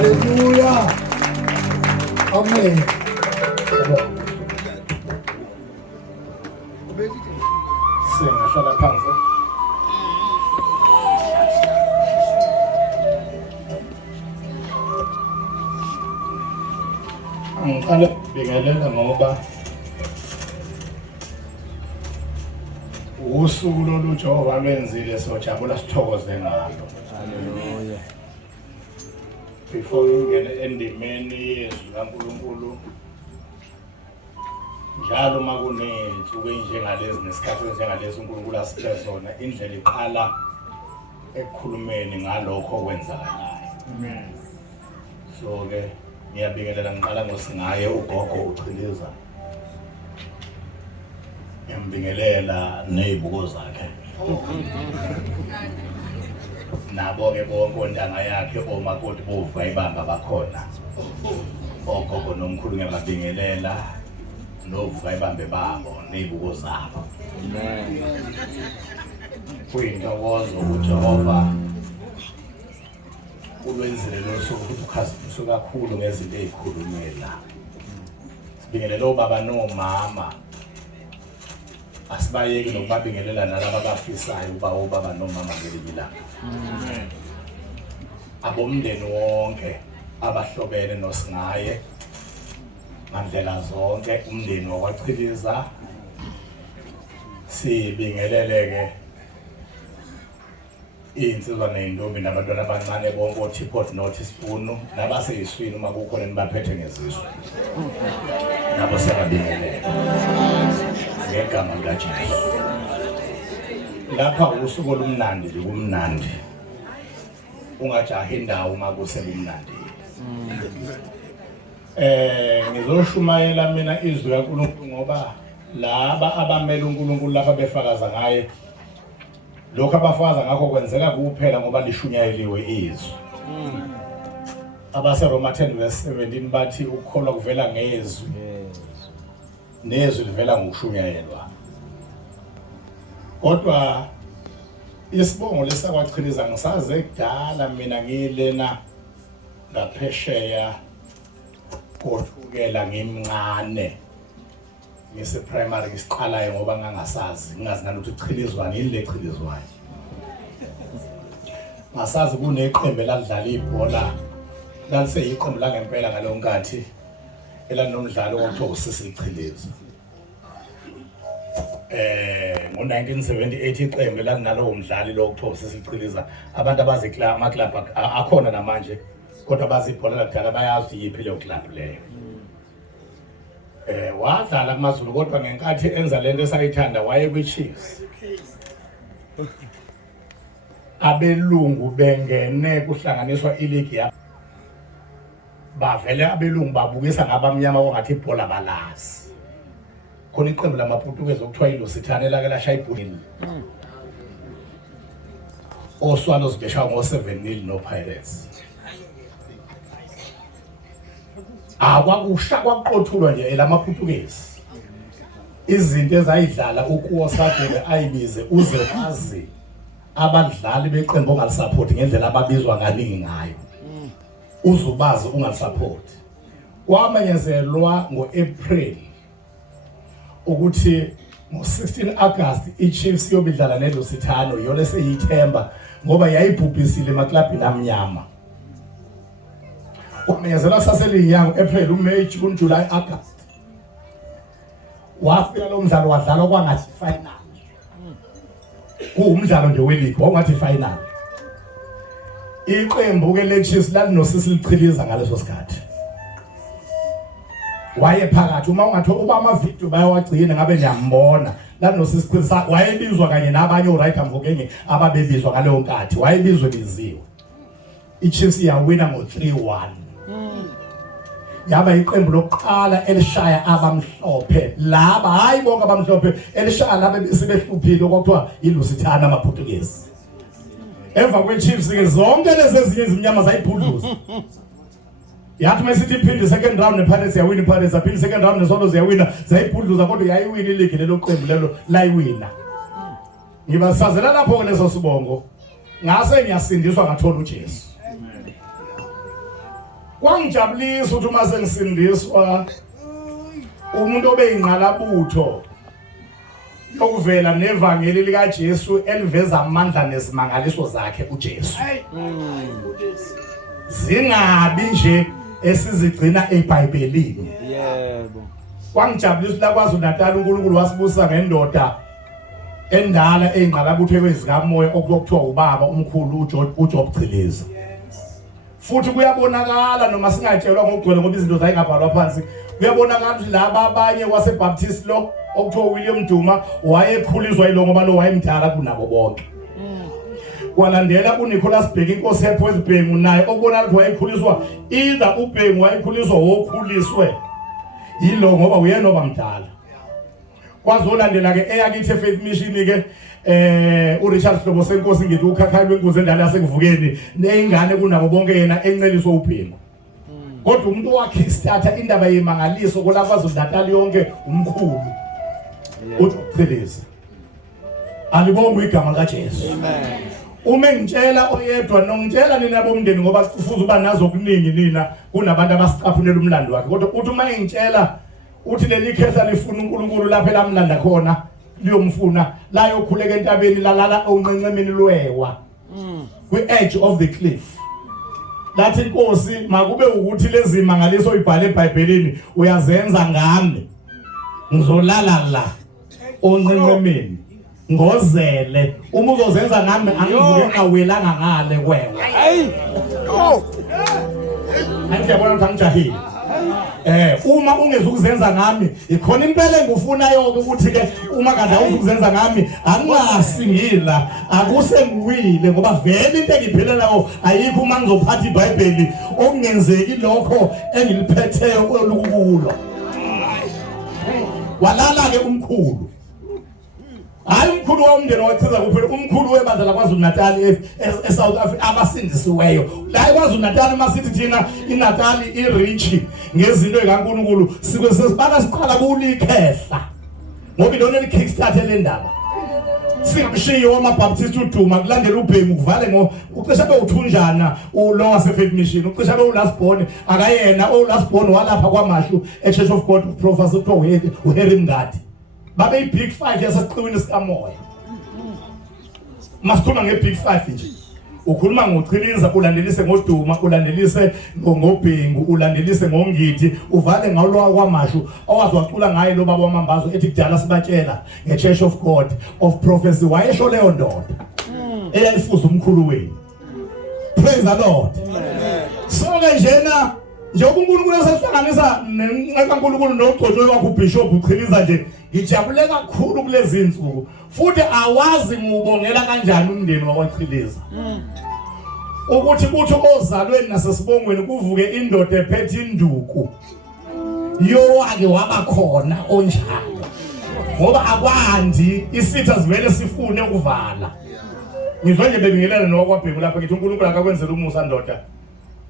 Hallelujah. Amen. Singahlala phansi. Ngiqale ukubingelela ngoba usuku lolu Jehova lwenzile sojabula sithokoze ngalo. Hallelujah. Before ngene endimeni yezwi kaNkulunkulu njalo makunethu njengalezi nesikhathi njengalezi uNkulunkulu asiphe sona indlela iqala ekukhulumeni ngalokho okwenzakalayo. Amen. So ke ngiyabingelela ngiqala ngosingaye ugogo uchiliza. Ngiyambingelela nezibuko zakhe. Nabo ke bonke ontanga yakhe omakoti bovuka ibamba bakhona. Ogogo nomkhulu ngiyabingelela novuka ibambe babo nezibuko zabo. Amen. Kuyintokozo uJehova ulwenzile losuku ukhazimisa kakhulu ngezinto ezikhulumela. Sibingelela obaba nomama. Asibayeki nokubabingelela nalabo abafisayo ukuba obaba nomama ngelinye ilanga. Amen. Abomndeni wonke abahlobene nosingaye ngandlela zonke umndeni wakwachiliza sibingeleleke insizwa nentombi nabantwana abancane bonke oTipot noTispoon nabaseyiswini uma kukhona nibaphethe ngezisu nabo siyabingelela ngegama likaJesu. Lapha usuku olumnandi likumnandi ungajahi indawo uma kusekumnandi. Ngizoshumayela mina izwi kaNkulunkulu ngoba laba abamele uNkulunkulu lapha befakaza ngaye lokho abafakaza ngakho kwenzeka kuphela ngoba lishunyayeliwe izwi. Abase Roma 10:17 bathi ukukholwa kuvela ngezwi. Nezwi livela ngokushunyayelwa. Kodwa isibongo lesakwachiliza ngisaze kudala mina ngilena ngaphesheya kodukela ngimncane. Ngise primary isiqalayo ngoba ngangasazi ngingazi ukuthi chilizwane yini lechilizwayo. Ngasazi kuneqembu eladlala ibhola lalise iqembu la ngempela ngalo nkathi elanomdlalo okuthiwa usisichiliza. Ngo1978 iqembu elalинalo umdlali lo okuthiwa usisichiliza abantu abazikla ama club akhona namanje kodwa bazibhola lakudala bayazi yiphi leyo club leyo. Wadlala kumaZulu kodwa ngenkathi enza lento esayithanda waye kwiChiefs. Abelungu bengene kuhlanganiswa ileague ya bavele abelungu babukisa ngabamnyama ongathi ibhola balasi. Khona iqembu lamaPortuguese okuthiwa iLusitano elake lashaya ibhulini. Oswallows beshawa ngo7-0 no Pirates. Akwakusha kwaqothulwa nje elamaPortuguese. Izinto ezayidlala ukuwosadele ayibize uze wazi abadlali beqembu ongalisupport ngendlela ababizwa nganingi ngayo. Uzubazi ungasupport. Kwamanyezelwa ngoApril ukuthi ngo16 August iChiefs yobidlala neLusitano yona seyithemba ngoba yayibhubhisile emaklabhini amnyama. Kwamenyezelwa saselinyanga April, May, June, July, August. Wafika lo mdlalo wadlala kwangathi final. Umdlalo nje weleague ongathi final. Iqembu ke leChiefs lalinosisichiliza ngaleso sikhathi. Waye phakathi uma ungathi uba ama video bayawagcina ngabe niyambona lalinosisichiliza wayebizwa kanye nabanye orighter mvokenge ababebizwa ngaleyo nkathi wayebizwe liziwe. iChiefs yawina ngo3-1. Yaba iqembu lokuqala elishaya abamhlophe laba hayi bonke abamhlophe elishaya laba besebehluphile okuthiwa iLusitano amaPortuguese. Emva kweChiefs ke zonke lezi ezinye izimnyama zayibhudluza. Yathi masithi iphinde second round nePirates yawina iPirates aphinde second round neSwallows yawina zayibhudluza kodwa yayiwina ileague lelo qembu lelo layiwina. ngibasazela lapho kuleso sibongo ngase ngiyasindiswa ngathola uJesu. Kwangijabulisa ukuthi uma sengisindiswa umuntu obeyinqalabutho yokuvela nevangeli lika Jesu eliveza amandla nezimangaliso zakhe uJesu. Zingabi nje esizigcina eBhayibhelini. Yebo. Kwangijabulisa la KwaZulu-Natal uNkulunkulu wasibusa ngendoda endala eyinqalabutho ezikamoya okuthiwa ubaba umkhulu uJob Chileza. Futhi kuyabonakala noma singatshelwa ngokugcwele ngoba izinto zayingabhalwa phansi, kuyabonakala ukuthi laba abanye waseBaptist lo okuthiwa William Duma wayekhuliswa yilo ngoba lo wayemdala kunabo bonke. Kwalandela uNicholas Bheki inkosi yaPhoyizibhengu naye okubonakala ukuthi wayekhuliswa either uBhengu wayekhuliswa wokhuliswe yilo ngoba uyena obamdala. Kwazolandela ke eyakithi Faith Mission ke uRichard Hlobo senkosi ngithi ukhakhayi lwenkuzi endala yasekuvukeni neingane kunabo bonke yena enceliswa uBhengu. Kodwa umuntu wakickstarter indaba yemangaliso kola KwaZulu-Natal yonke umkhulu uChileza. Alibonge igama kaJesu. Amen. Uma ngitshela oyedwa nongitshela nina bomndeni ngoba kufuze uba nazo okuningi nina kunabantu abasiqaphulela umlando wakhe. Kodwa uthi uma ngitshela uthi leli khehla lifuna uNkulunkulu lapha lamlanda khona liyomfuna la yokhuleka entabeni lalala onqenqemeni lwewa kwi-edge of the cliff. Lathi inkosi makube ukuthi lezi mangaliso ibhale eBhayibhelini uyazenza ngami ngizolala la onqenqemeni ngozele uma uzozenza ngami angivuke ngawelanga ngale kwewa. Hayi. Angiyabona ukuthi angijahile. Uma ungezukuzenza ngami ikhona impela engufuna yonke ukuthi ke uma kade awukuzenza ngami angasingila akuse ngiwile ngoba vele into engiphelelayo ayikho uma ngizophatha iBhayibheli okungenzeki lokho engiliphetheyo olukulo. Walala ke umkhulu. Hayi umkhulu womndeni wachiza kuphela umkhulu webandla laKwaZulu-Natal eSouth Africa abasindisiweyo. La KwaZulu-Natal masithi thina iNatal irich ngezinto zikaNkulunkulu sikwe sesibala siqala kulikhehla. Ngoba ilona elikickstarter lendaba. Singishiyo amaBaptist uDuma kulandela uBhengu kuvale ngo ucisha bewuthunjana ulo waseFaith Mission ucisha bewulasbone akayena olasbone walapha kwaMashu eChurch of God Prophets uHerry Mngadi. Babe iBig 5 yasesiqiwini sikamoya. Masikhuluma ngeBig 5 nje. Ukhuluma ngoChileza ulandelise ngoDuma ulandelise ngoBhengu ulandelise ngoNgidi uvale ngalo kwaMashu owazi wacula ngaye lo baba wamambazo ethi kudala sibatshela ngeChurch of God of Prophets wayesho leyo ndoda eyayifuza umkhulu wenu. Praise the Lord. So ke njena njengoba uNkulunkulu esehlanganisa neNkulunkulu nogcotshwe wakhe uBishop uChileza nje ngijabule kakhulu kulezi insuku futhi awazi ngubongela kanjani umndeni wakwaChileza ukuthi kuthi ozalweni nasesibongweni kuvuke indoda ephethe induku yowake wabakhona onjalo ngoba akwandi isitha sivele sifune ukuvala. Ngizwe nje bebingelana nokwaBhengu lapha ngithi uNkulunkulu akakwenzela umusa ndoda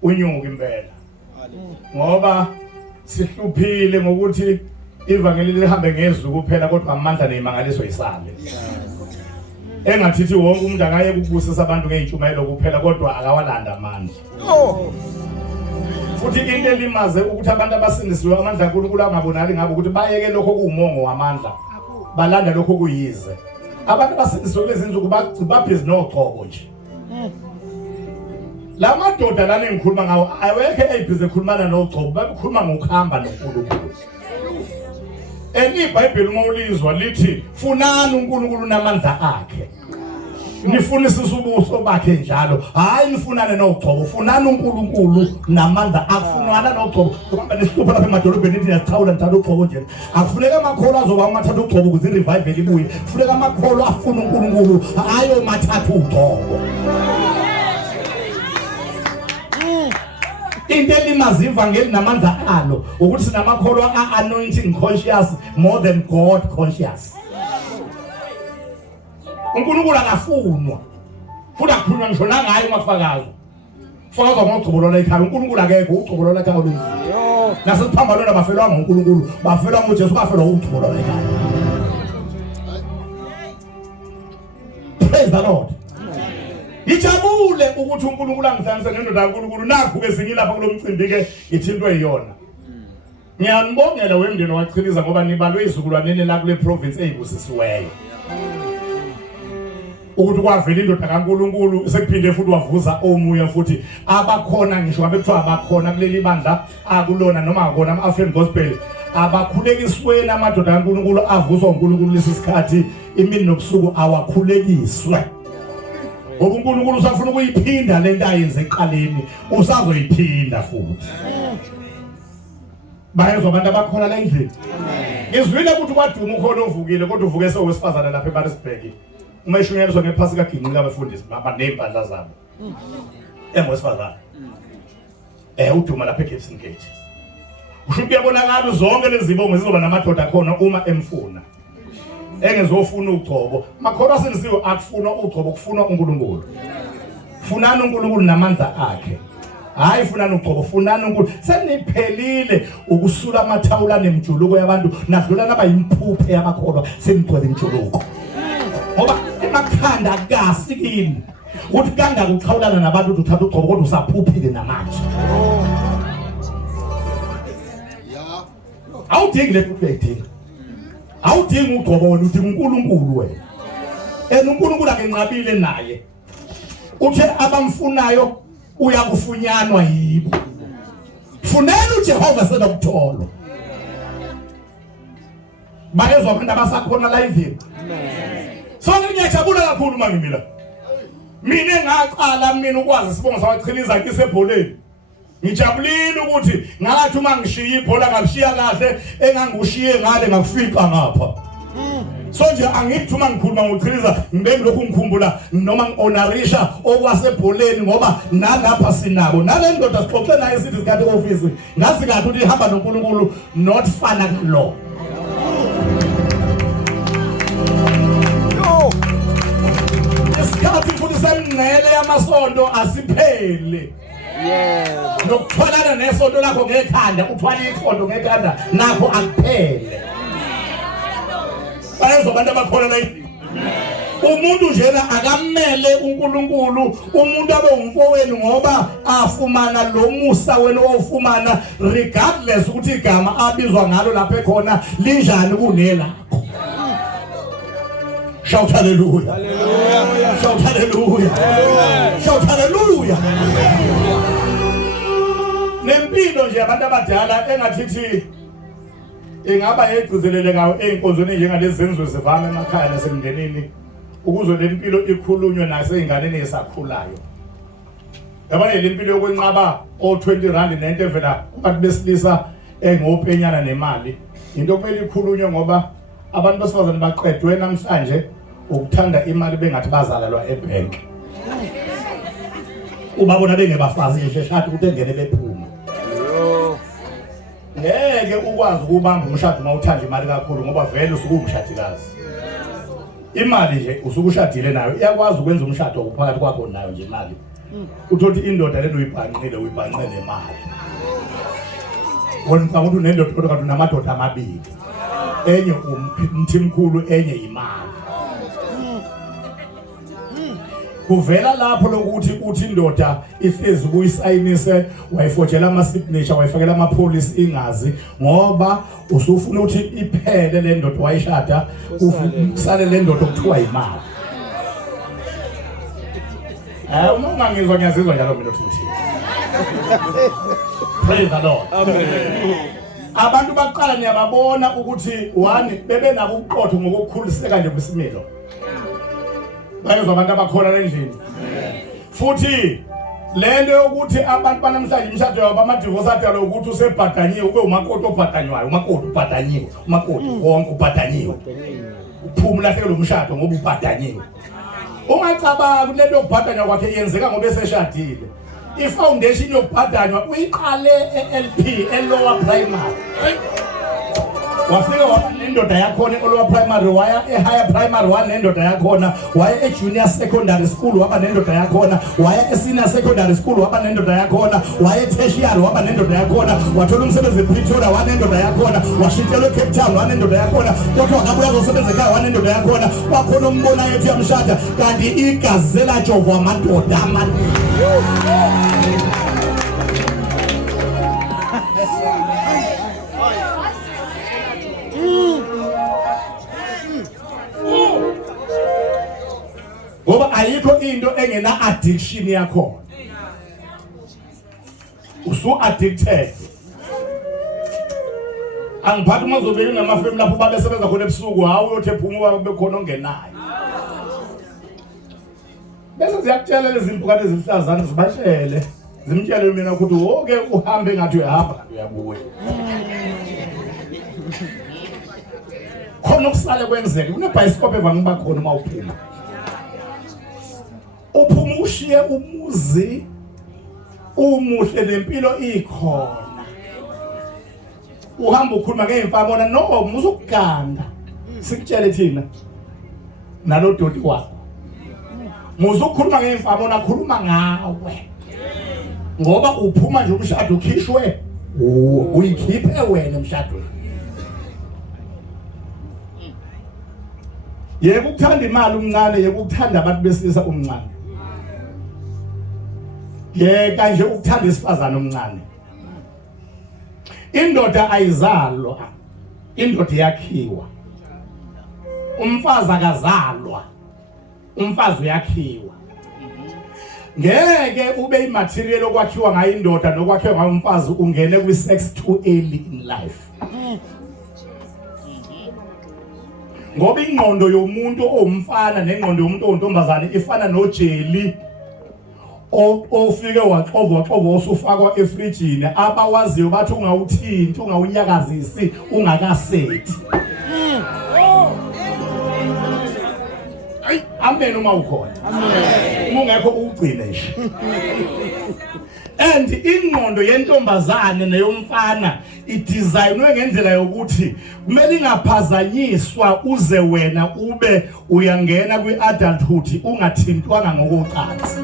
unyuka impela ngoba sihluphile ngokuthi ivangeli lihambe ngezwi kuphela kodwa amandla nezimangaliso isale. Engathithi wonke umuntu akaye ukubusisa abantu ngeintshumayelo kuphela kodwa akawalanda amandla. Futhi into elimaze ukuthi abantu abasindisiwe amandla kaNkulunkulu angabonali ngabo ukuthi bayeke lokho kuumongo wamandla balanda lokho kuyize. Abantu abasindisiwe lezi insuku babhizi noqobo nje. La madoda lana engikhuluma ngawo awekho ebhizi ekhulumana noqobo bakhuluma ngokuhamba noNkulunkulu. IBhayibheli uma ulizwa lithi funani uNkulunkulu namandla akhe. Nifunisisa ubuso bakhe njalo. Hayi nifunane noGcobo, funani uNkulunkulu namandla akufunana noGcobo. Ngoba nesihlupha lapha emadolobheni nithi niyachawula nithanda uGcobo nje. Akufuneka amakholo azoba umathatha uGcobo ukuze irevival ibuye. Kufuneka amakholo afuna uNkulunkulu hayo mathatha uGcobo. Into elimaziva ngeli namandla alo ukuthi sinamakholwa anointing conscious more than God conscious. uNkulunkulu akafunwa futhi akukhulunywa ngisho nangaye umafakazo. Fakaza ngoGcobo ekhaya uNkulunkulu akekho uGcobo ekhaya lo. Nasiphambanweni abafelwa ngoNkulunkulu bafelwa ngoJesu bafelwa uGcobo ekhaya. Praise the Lord. Ngijabule ukuthi uNkulunkulu angihlanganise nendoda kaNkulunkulu nakho ke singilapha kulomcimbi ke ithintwe iyona. Ngiyambongela wemndeni wachiliza ngoba nibalwe izukulwaneni la kule province eyibusisiweyo. Ukuthi kwavela indoda kaNkulunkulu sekuphinde futhi wavuza omuya futhi abakhona ngisho abekuthiwa abakhona kuleli bandla akulona noma akona ama-African gospel abakhulekisweni amadoda kaNkulunkulu avuzwa uNkulunkulu lesi sikhathi imini nobusuku awakhulekiswe. Ngoba uNkulunkulu usafuna ukuyiphinda lento ayenze eqaleni usazoyiphinda futhi. Bayezwa abantu abakhona la endlini. Ngizwile ukuthi kwaduma ukhona ovukile kodwa uvuke sewesifazana lapha eMaritzburg. Uma eshunyelezwa ngephasi kaGinqi abafundisi baba nezibandla zabo. Engowesifazana. Uduma lapha eGibson Gate. Usho kuyabonakala zonke lezi zibongo zizoba namadoda khona uma emfuna. Engezofuna ugcobo. Makhona senisiwe akufuna ugcobo kufuna uNkulunkulu. Funani uNkulunkulu namandla akhe. Hayi funani ugcobo funani uNkulunkulu. Seniphelile ukusula amathawula nemjuluko yabantu nadlula nabayimpuphe yabakholwa senigcwele imjuluko. Ngoba emakhanda akasikini ukuthi kangaka uxhawulana nabantu uthatha ugcobo kodwa usaphuphile namanje. Awudingi le futhi uyayidinga. Awudingi ugcobo wena udinga uNkulunkulu wena. uNkulunkulu akenqabile naye. Uthe abamfunayo uyakufunyanwa yibo. Funela uJehova senokuthola. Bayezwa abantu abasakhona la endlini. So ngiyajabula kakhulu mangimila. Mina engaqala mina ukwazi isibongo sawachiliza kisebholeni. Ngijabulile ukuthi ngathi uma ngishiya ibhola ngabishiya kahle engangushiye ngale ngakufica ngapha. So nje angithi uma ngikhuluma ngochiliza ngibe lokhu ngikhumbula noma ngihonorisha okwasebholeni ngoba nalapha sinabo nale ndoda sixoxe naye sithi sikade office ngasi kathi uthi ihamba noNkulunkulu not fana lo. Isikhathi futhi semngcele yamasonto asiphele. Nokuthwalana nesonto lakho ngekhanda uthwala ikhondo ngekhanda nakho akuphele. Bayezwa abantu abakhona la endlini. Umuntu njena akamele uNkulunkulu umuntu abe umfowenu ngoba afumana lo musa wena ofumana regardless ukuthi igama abizwa ngalo lapha ekhona linjani kunelakho. Shout hallelujah. Hallelujah. Shout hallelujah. Hallelujah. Shout hallelujah. Nempilo nje abantu abadala engathithi engaba yegcizelele ngayo einkonzweni njengalezi zenzo zivame emakhaya nasemndenini ukuze lempilo ikhulunywe naseyinganeni esakhulayo. Yabona lempilo yokwenqaba o20 rand nento evela abantu besilisa engopenyana nemali into kumele ikhulunywe ngoba abantu besifazane baqedwe namhlanje ukuthanda imali bengathi bazalalwa ebank. Ubabona bengebafazi esheshati ukuthi engene bephuma. Ngeke ukwazi ukubamba umshado uma uthanda imali kakhulu ngoba vele usukumshadikazi. Imali nje usukushadile nayo iyakwazi ukwenza umshado okuphakathi kwakho nayo nje imali. Uthothi indoda lento uyibhanqile imali. Wona umuntu unendoda kodwa kanti unamadoda amabili. Enye umthimkhulu enye imali. Kuvela lapho lokuthi uthi indoda ihlezi kuyisayinise wayifotshela ama signature wayifakela ama police ingazi ngoba usufuna ukuthi iphele le ndoda wayishada usale le ndoda okuthiwa imali. Uma ungangizwa ngiyazizwa njalo mina futhi. Praise the Lord. Amen. Abantu baqala niyababona ukuthi one bebe nabo ubuqotho ngokukhuliseka nje kwisimilo. Bayezwa abantu abakhona endlini. Futhi lento yokuthi abantu banamhlanje imshado yabo ama-divorce adala ukuthi usebhadanyiwe ube umakoti obhadanywayo umakoti ubhadanyiwe umakoti wonke ubhadanyiwe uphuma ulahlekelwe umshado ngoba ubhadanyiwe. Ungacabanga lento yokubhadanywa kwakhe yenzeka ngoba eseshadile. ifoundation yokubhadanywa uyiqale eLP elower primary. wafika wanendoda yakhona elower primary waya higher primary wanendoda yakhona waya junior secondary school waba nendoda yakhona waya senior secondary school waba nendoda yakhona waya tertiary waba nendoda yakhona wathola umsebenzi ePretoria wanendoda yakhona washintshelwa eCape Town wanendoda yakhona kodwa akabuya kusebenza ekhaya wanendoda yakhona kwakhona umbona yethu yamshada kanti igazi selajovwa amadoda amaningi. Ngoba ayikho into engena addiction yakho. Usu addicted. Angiphathi mazobeka namafemu lapho babesebenza khona ebusuku hawo uyothe phuma kube khona ongenayo. Bese ziyakutshela lezi mpukane ezihlazana zibashele. Zimtshele mina ukuthi woke uhambe ngathi uyahamba uyabuya. Khona ukusale kwenzeke kunebhayisikope evangiba khona mawuphuma. Uphuma ushiye umuzi umuhle lempilo ikhona. Uhamba ukhuluma ngeimfamona no muzukuganda. Sikutshele thina nalo doti wakho. Muzukhuluma ngeimfamona khuluma ngawe. Ngoba uphuma nje umshado ukhishwe uyikhiphe wena emshadweni. Yebo ukuthanda imali umncane yebo ukuthanda abantu besilisa umncane. Kanje ukuthanda isifazana omncane. Indoda ayizalwa, indoda yakhiwa. Umfazi akazalwa, umfazi uyakhiwa. Ngeke ube imaterial okwakhiwa ngayo indoda nokwakhiwa ngayo umfazi ungene kwi-sex too early in life. Ngoba ingqondo yomuntu omfana nengqondo yomuntu ontombazane ifana nojeli ofike waxova osufakwa efrijini abawaziyo bathi ungawuthinti ungawunyakazisi ungakasethi. Amen uma ukhona. Amen. Ungekho ugcine nje. And ingqondo yentombazane neyomfana idesignwe ngendlela yokuthi kumele ingaphazanyiswa uze wena ube uyangena kwi-adulthood ungathintwanga ngokocansi.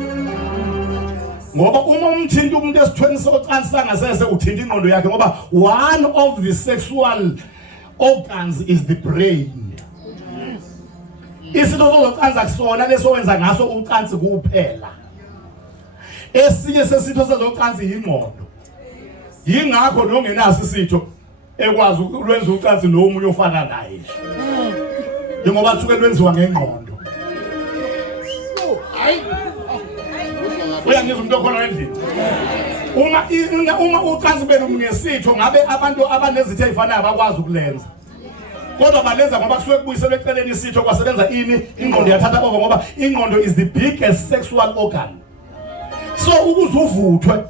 Ngoba uma umthinta umuntu esithweni socansi sangasese uthinta ingqondo yakhe ngoba one of the sexual organs is the brain. Isitho socansi akusona leso wenza ngaso ucansi kuphela. Esinye sesitho sezocansi ingqondo. Yingakho nongenaso isitho ekwazi ukwenza ucansi nomunye ofana naye. Ngoba athuke lwenziwa ngengqondo. Uyangizwa umuntu okhona endlini. Uma ucansi benu ngesitho ngabe abantu abanezitho ezifanayo bakwazi ukulenza. Kodwa balenza ngoba kusuke kubuyiselwe eceleni isitho kwasebenza ini ingqondo yathatha over ngoba ingqondo is the biggest sexual organ. So ukuze uvuthwe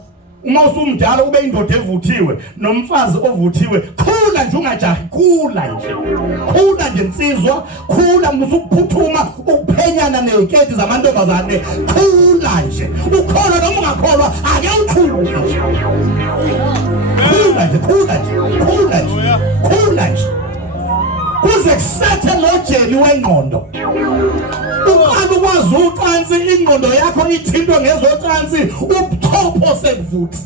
uma usumdala ube indoda evuthiwe nomfazi ovuthiwe khula nje ungajahi khula nje insizwa khula musukuphuthuma ukuphenyana neziketi zamantombazane khula nje ukholwa noma ungakholwa ake ukhule khula nje kuze kusethe lojeli wengqondo. Uqala ukwazi ucansi ingqondo yakho ithintwe ngezocansi ubuchopho sebuvuthi.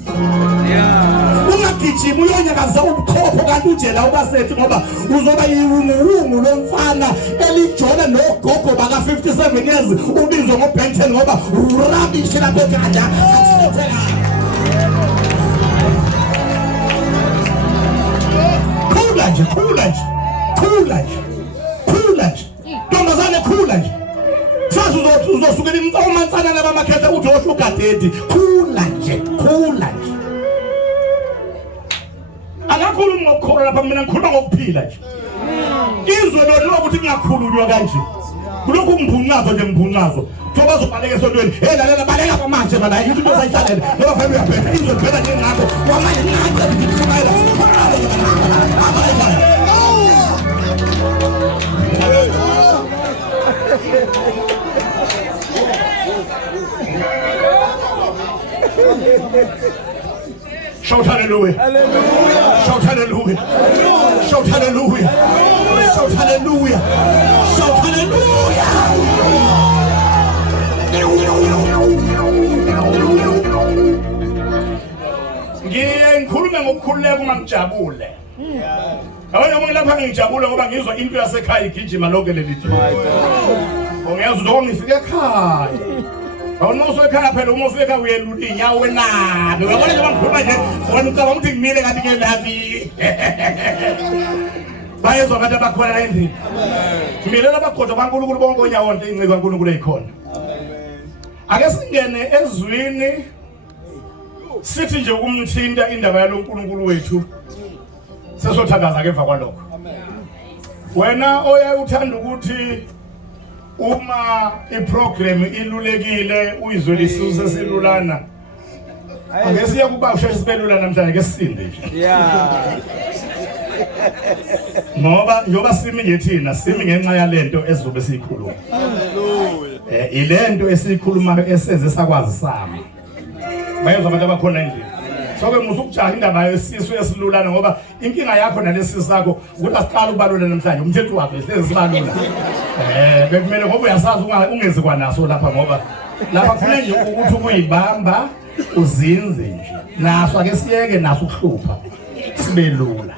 Ungagijima uyonyakaza ubuchopho kanti ujela ubasethi ngoba uzoba yiwungu lomfana elijona nogogo baka 57 years ubizwe ngoBen 10 ngoba rubbish lapho ekhanda akusethe. Khula nje. Ntombazane khula nje. Sazi uzosukela umansana nabamakhethe uthi oshugadedi. Khula nje. Akakhulumi ngokukholwa lapha mina ngikhuluma ngokuphila nje. Izwe lona ukuthi kungakhulunywa kanje. Kulokhu ngibhunqazo nje ngibhunqazo. Thoba zobaleka esontweni. Lalela baleka kwamanje bala yithi into sayihlalele. Ngoba vele uyaphetha izwe phela nje ngakho. Wamanje ngakho ngikumayela. Shout hallelujah. Hallelujah. Shout hallelujah. Shout hallelujah. Shout hallelujah. Shout hallelujah. Ngikhuluma ngokukhululeka uma ngijabule. Abanye abantu lapha ngijabule ngoba ngizwa into yasekhaya igijima lonke leli dini. Ongezwe lokho ngifike ekhaya. Awuna usekhaya phela uma ufika uyelula inyawo nabe. Uyabona nje bangikhuluma nje wena ucabanga ukuthi ngimile kanti ke laphi. Bayezwa abantu abakhona la endlini. Ngimile labagqodo kaNkulunkulu bonke onyawo onke incike kaNkulunkulu eyikhona. Ake singene ezwini sithi nje ukumthinta indaba yaloNkulunkulu wethu sesothakaza ke kwalokho. Wena oya uthanda ukuthi uma iprogram ilulekile uyizwe lisuze silulana. Ake siya kuba usheshe sibelula namhlanje ke sisinde nje. Yeah. Ngoba simi ngethina simi ngenxa yalento ezobe siyikhuluma. Hallelujah. Ilento esikhuluma esenze sakwazi sami. Bayezwa abantu abakhona endlini. Soke musukujaha indaba yesisu esilulana ngoba inkinga yakho nalesi sakho ukuthi asiqala ubalula namhlanje umthetho wakho ehlezi sibalula. Bekumele ngoba uyasazi ungezi kwanaso lapha ngoba lapha kufanele nje ukuthi ukuyibamba uzinze nje. Naso ake siyeke naso ukuhlupha sibelula.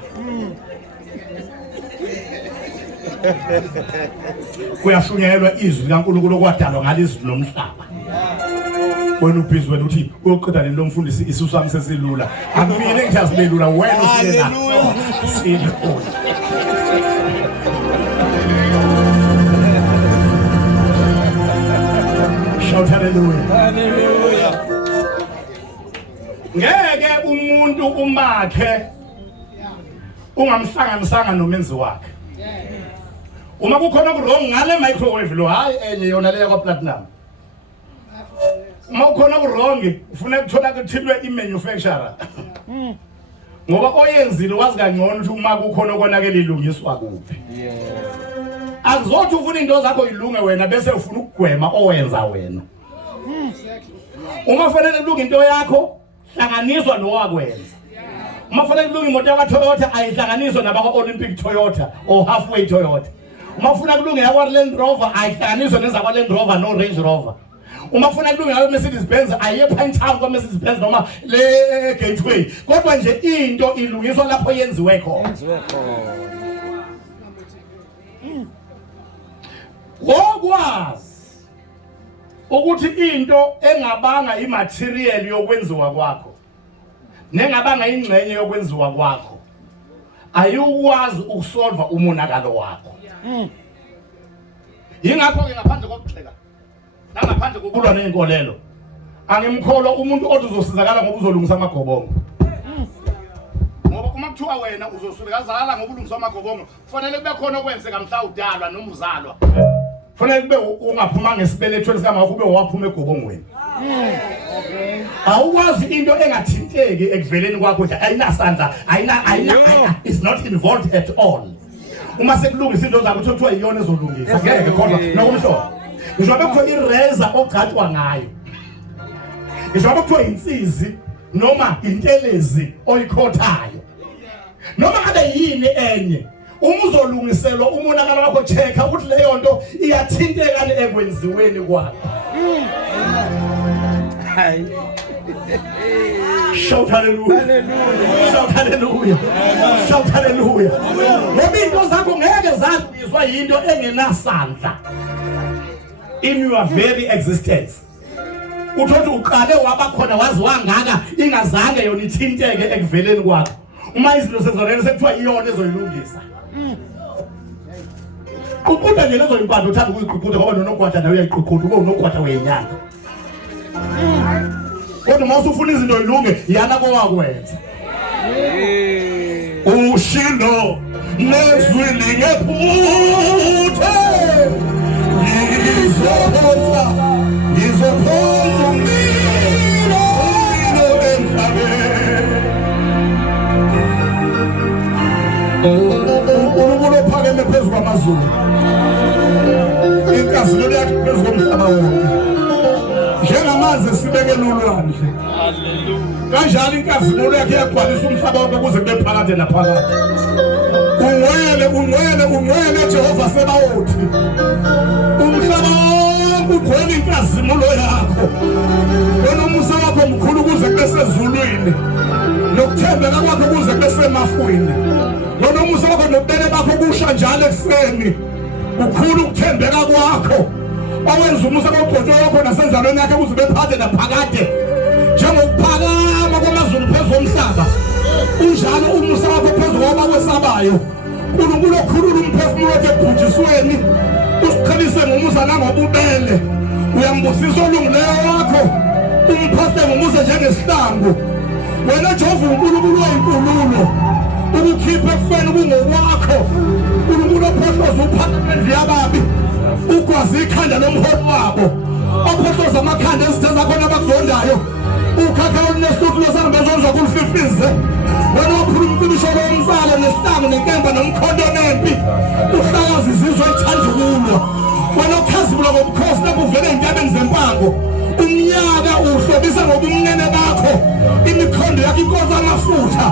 Kuyashunyelwa izwi kaNkulunkulu okwadalwa ngalezwi lomhlaba. Wena ubhizi wena uthi uyoqeda lelo mfundisi isisu sami sesilula. Akumile ngithi asibelula wena ufike la. Silula. Shout hallelujah. Hallelujah. Ngeke umuntu umakhe ungamhlanganisanga nomenzi wakhe. Uma kukhona wrong ngale microwave lo hayi enye yona leya kwa platinum. Uma ukhona wrong ufuna ukuthola kuthilwe imanufacturer. Ngoba oyenzile wazi kangcono ukuthi uma kukhona konakele ilungiswa kuphi. Akuzothi ufuna into zakho ilunge wena bese ufuna ukugwema owenza wena. Uma fanele kulunga into yakho hlanganiswa nowakwenza. Uma fanele kulunga imoto yakwa Toyota ayihlanganiswa nabakwa Olympic Toyota or Halfway Toyota. Uma ufuna kulunga yakwa Land Rover ayihlanganiswa nezakwa Land Rover no Range Rover. Uma ufuna kulunga yakwa Mercedes Benz aye Pine Town kwa Mercedes Benz noma le Gateway. Kodwa nje into ilungiswa lapho yenziwe khona. Ngokwazi ukuthi into engabanga imaterial yokwenziwa kwakho nengabanga ingxenye yokwenziwa kwakho ayukwazi ukusolva umonakalo wakho. Yingakho ke ngaphandle kokugxeka nangaphandle kokulwa nenkolelo angimkholwa umuntu othi uzosizakala ngoba uzolungisa amagobongo. Ngoba uma kuthiwa wena uzosizakala ngoba ulungisa amagobongo kufanele kube khona okwenzeka mhla udalwa noma uzalwa. Kufanele kube ungaphuma ngesibelethweni sika kube waphuma egobongweni. Awukwazi into engathinteki ekuveleni kwakho nje ayinasandla ayina is not involved at all. Uma sekulungisa into zakho kuthiwa iyona ezolungisa ngeke kodwa nokumhlobo. Ngisho bekuthiwa ireza ogcatshwa ngayo. Ngisho bekuthiwa insizi noma intelezi oyikhothayo. Noma ngabe yini enye umuzolungiselwa umonakalo wakho checka ukuthi leyo nto iyathinteka ekwenziweni kwakho. Hayi. Shout hallelujah. Hallelujah. Shout hallelujah. Shout hallelujah. Ngoba into zakho ngeke zalungiswa yinto engenasandla in your very existence. Uthothi uqale wabakhona wazi wangaka ingazange yona ithinteke ekuveleni kwakho. Uma izinto sezonele sekuthiwa iyona ezoyilungisa. Uqhuda nje lezo impando uthanda ukuyiqhuqhuda ngoba nonogwada nawe uyayiqhuqhuda ube unogwada wenyanga. Kodwa uma usufuna izinto yilunge yana kowakwenza. Ushilo nezwi lingephuthe ngizophoza umlilo emhlabeni. uNkulunkulu ophakeme phezu kwamazulu. Inkazimulo yakhe phezu komhlaba wonke. amanzi sibeke lulwandle. Hallelujah. Kanjalo inkazimulo yakhe yagcwalisa umhlaba wonke kuze kube phakathi naphakathi. Ungcwele Jehova Sebawothi. Umhlaba wonke ugcwele inkazimulo yakho. Wena umusa wakho mkhulu kuze kube sezulwini. Nokuthembeka kwakho kuze kube semafwini. Wena umusa wakho nobubele bakho kusha njalo ekuseni. Ukhulu ukuthembeka kwakho. Owenza umusa wogcotshwa wakho nasenzalweni yakhe kuze kube phakathi naphakathi. Njengokuphakama kwamazulu phezu komhlaba. Unjalo umusa wakho phezu kwabakwesabayo. uNkulunkulu okhulula umphefumulo wakhe ebhujisweni. Usiqhelise ngomusa nangobubele. Uyambusisa olungileyo wakho. Umphathe ngomusa njengesihlangu. Wena Jehova uNkulunkulu oyinkululo. Ukukhipha ekufeni kungokwakho. uNkulunkulu ophohloza uphakame yababi. Ukwazi ikhanda lomholi wabo. Ophohloza amakhanda ezithe zakho nabakuzondayo. Ukhakha olunesihluku losahamba zonza kulfifize. Wena waphula umcibisho lomsala nesihlangu nenkemba nomkhondo nempi. Uhlakaza izizwe ethandululo. Wena ukhazimula ngobukhosi lapho uvele ey'ntabeni zempango. Umnyaka uhlobisa ngobumnene bakho. Imikhondo yakho inkonzo amafutha.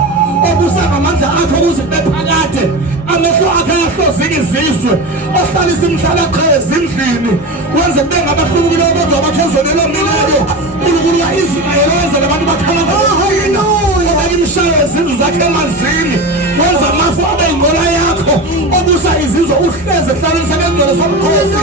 Obusa ngamandla akho kuze kube phakade. Amehlo akho ayahlozika izizwe. Ohlalisa imhlalaqhezi endlini. Wenze kube ngabahlubukileyo kodwa abakhezonelo mileyo. uNkulunkulu ka-Israyeli wenza labantu bakhala ngokuyina. Obeka imishaya yezindlu zakhe emanzini. Wenza amafu abe yingola yakho. Obusa izizwe uhlezi ehlalweni sakengcwele somkhosi.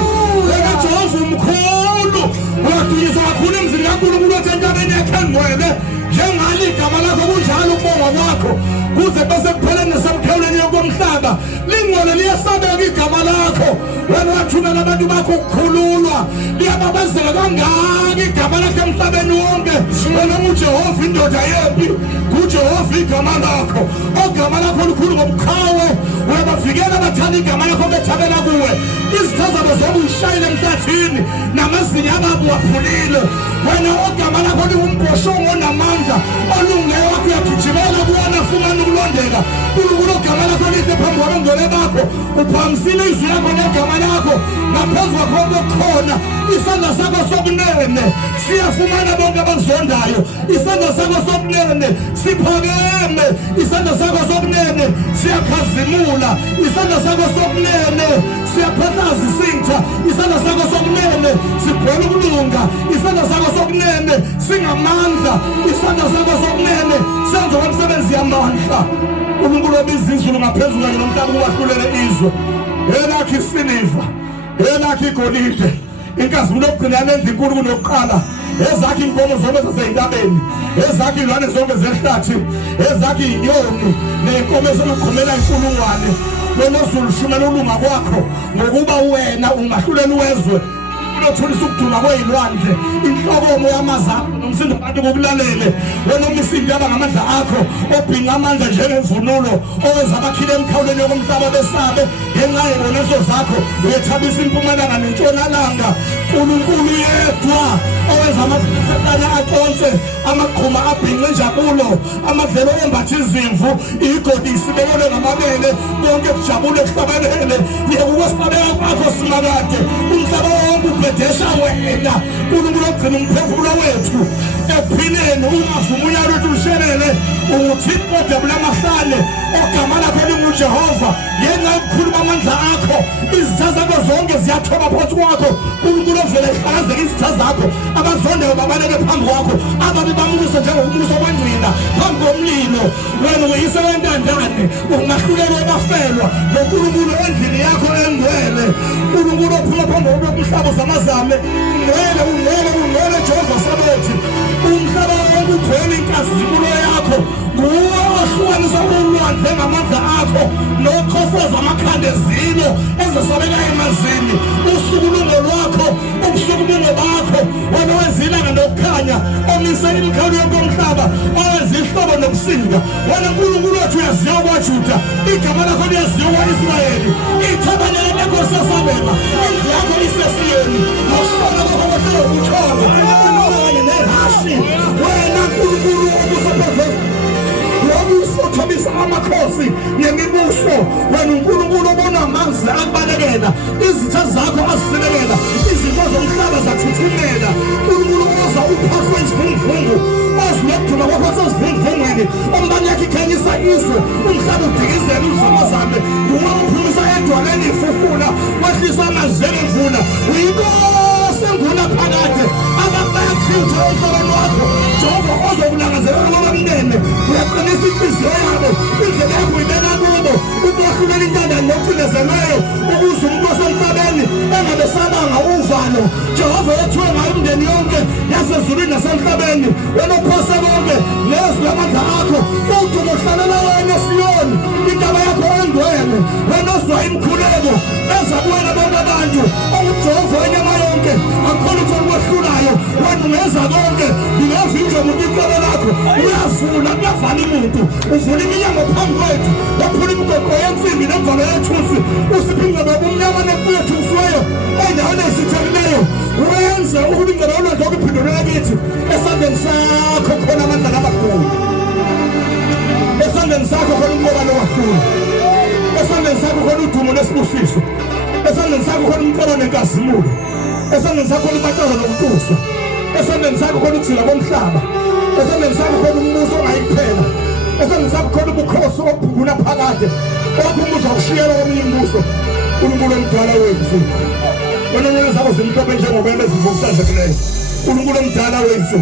Wena Jehova umkhulu. Uyadunyiswa kakhulu emzini kaNkulunkulu othi entabeni yakhe engcwele. Njengalo igama lakho kunjalo ukubonga kwakho. Kuze bese kupheleni nasemkhawuleni yokomhlaba. Lingcwele liyasabeka igama lakho. Wena wathumela abantu bakho ukukhululwa. Liyababazela kangaka igama lakho emhlabeni wonke. Wena uJehova indoda yempi. KuJehova igama lakho. Ogama lakho olukhulu ngobuqhawe. Uyabavikela abathanda igama lakho bethabela kuwe. Izitha zabo zonke uyishayile emhlathini. Namazinyo ababo waphulile. Wena ogama lakho liwumbhoshongo onamandla. Olungileyo wakho uyagijimela kuwona fumana ukulondeka. uNkulunkulu ogama lakho lihle phambi kwabangcwele bakho. Uphakamisile izwi lakho negama lakho. Ngaphezu kwakho okukhona. Isandla sakho sokunene siyafumana bonke abakuzondayo. Isandla sakho sokunene siphakeme. Isandla sakho sokunene siyakhazimula. Isandla sakho sokunene siyaphathaza isitha. Isandla sakho sokunene sigwela ukulunga. Isandla sakho sokunene singamandla. Isandla sakho sokunene senza umsebenzi yamandla. uNkulunkulu obiza izulu ngaphezulu kanye nomhlaba uwahlulele izwe. Elakhi isiniva, elakhi igolide. Inkazimulo yokugcina lendlu inkulu kunokuqala. Ezakhi inkomo zonke zasey'ntabeni. Ezakhi iy'lwane zonke zehlathi. Ezakhi inyoni ney'nkomo ezokuqhumela inkulungwane. Wena ozulu shumela ulunga kwakho ngokuba wena ungahlulela uwezwe. Unothulisa ukuduma kwey'lwandle. Inhlokomo yamazakho nomsindo abantu kokulalele. Wena umisindo yaba ngamandla akho. Obhinqa amandla njengemvunulo. Owenza abakhile emkhawuleni yokomhlaba besabe. Ngenxa yezonezo zakho uyethabisa impumalanga nentshonalanga. uNkulunkulu yedwa owenza amahlala aconse. Amaqhuma abhinqa injabulo. Amadlelo embatha izimvu. Igodi isibekele ngamabele. Konke kujabule kuhlabalele. Yeke ukwesibabeka kwakho simakade. Umhlaba wonke ubhedesha wena. uNkulunkulu ogcina umphefumulo wethu ekuphileni. Ungavumi unyalo wethu ushelele. UThixo odabula amahlale. Ogama lakho linguJehova. Ngenxa yokukhulu bamandla akho izitha zakho zonke ziyathoba phansi kwakho. uNkulunkulu ovele ehlakazeka izitha zakho. Abazondayo babaleke phambi kwakho. Ababi bamukise njengombuso wengcina phambi komlilo. Wena uyise wentandane. Ungahlulelwa bafelwa ngoNkulunkulu endlini yakho engcwele. uNkulunkulu ophuma phambi komhlaba zamazame. Ungcwele Jehova Sabaothi. Umhlaba wonke ugcwele inkazimulo yakho. Nguwe ohlukanisa ulwandle ngamandla akho. Nokhofoza amakhanda ezilo ezesabeka emanzini. Usuku lungolwakho. Ubusuku bungobakho. Wena wenza ilanga nokukhanya. Omise imikhawulo yonke yomhlaba. Owenza ihlobo nobusika. Wena uNkulunkulu wethu uyaziwa kwaJuda. Igama lakho liyaziwa kwa-Israyeli. Ithabanikeli lakho lisesabeka. Indlu yakho iseSiyoni. Nokusola kwakho kwahlala ubuthongo. Kanye nehashi. Wena uNkulunkulu obusa phezulu. Uthobisa amakhosi ngemibuso. Wena uNkulunkulu obona amanzi akubalekela. Izitha zakho azisibekela. Izinto zomhlaba zathuthumela. uNkulunkulu oza izwe umhlaba udikizela uzamazame uma uphumisa edwaleni ifufula wehlisa amazele evuna uyinkosi enguna phakade ababayakhitha emhlabeni wakho Jehova ozokulangazela ngoba mnene uyaqinisa inhliziyo yabo indlela yakho ibeka kubo ukwahlukela intandane nokucinezeleyo ukuze umuntu osemhlabeni engabe sabanga uvalo Jehova yethiwe ngayo imndeni yonke yasezulwini nasemhlabeni wena uphose bonke nezwi lamandla akho udumo uhlalela wena Siyoni indaba yakho engcwele wena ozwa imkhuleko ezabuwela bonke abantu uJehova wenyama yonke akhona ukuthi okwehlulayo wena ungeza konke ngingavinjwa umuntu icebo lakho uyavula kuyavala umuntu uvula iminyango phambi kwethu waphula imigoqo yensimbi nemvalo yethusi usiphinza bobumnyama nemfowethu usiweyo endaweni esithelileyo wenze ukulingana olwandle okuphindulelwa kithi esandleni sakho khona amandla amakhulu esandleni sakho khona umqobalo wakhulu esandleni sakho khona udumo lesibusiso esandleni sakho khona umqobo nenkazimulo esandleni sakho khona umatoro nokutuswa esandleni sakho khona ukuzila komhlaba esandleni sakho khona umbuso ongayiphela esandleni sakho khona ubukhosi obuphungula phakade okhumbuza ukushiyela komunye umbuso uNkulunkulu omdala wethu wena wena zakho zimhlophe njengobele ezivukuhlanzekileyo uNkulunkulu omdala wethu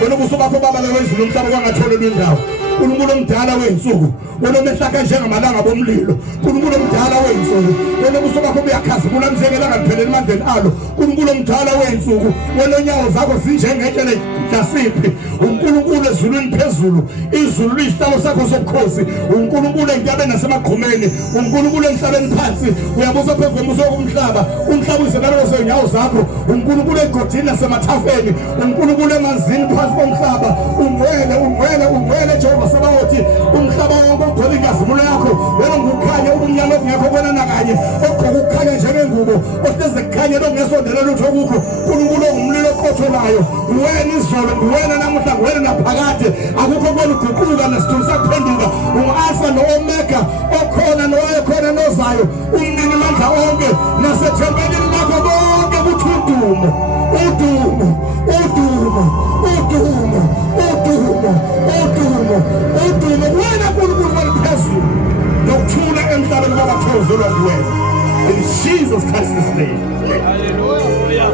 wena ubuso bakho babaleka izulu umhlaba kwangatholelwa indawo uNkulunkulu omdala wethu wena omehlaka njengamalanga bomlilo uNkulunkulu omdala wethu wena ubuso bakho buyakhazimula njengelanga liphelele emandleni alo uNkulunkulu omdala wethu wena onyawo zakho zinjengetshe jasiphi uNkulunkulu ezulwini phezulu izulu lihlalo sakho sobukhosi uNkulunkulu entabeni nasemagqumeni uNkulunkulu emhlabeni phansi uyabusa phezu kombuso womhlaba umhlaba uzenalo senyawo zakho uNkulunkulu egodini nasemathafeni uNkulunkulu emanzini phansi komhlaba ungwele Jehova sabawothi umhlaba wonke ugcwele inkazimulo yakho wena ngukhanya ubumnyama obungekho bonana kanye ogqoka ukukhanya njengengubo ohleze kukhanya lokungesondela lutho kukho uNkulunkulu ongumlilo oqotholayo wena izolo wena namuhla wena naphakade akukho kweliguquka nesithunzi sakuphenduka ungu-alfa no-omega okhona nowayekhona nozayo umnini mandla onke nasethempelini lakho konke kuthi udumo wena uNkulunkulu waliphezulu nokuthula emhlabeni kwabathokozelwa kuwena in Jesus Christ's name. Hallelujah.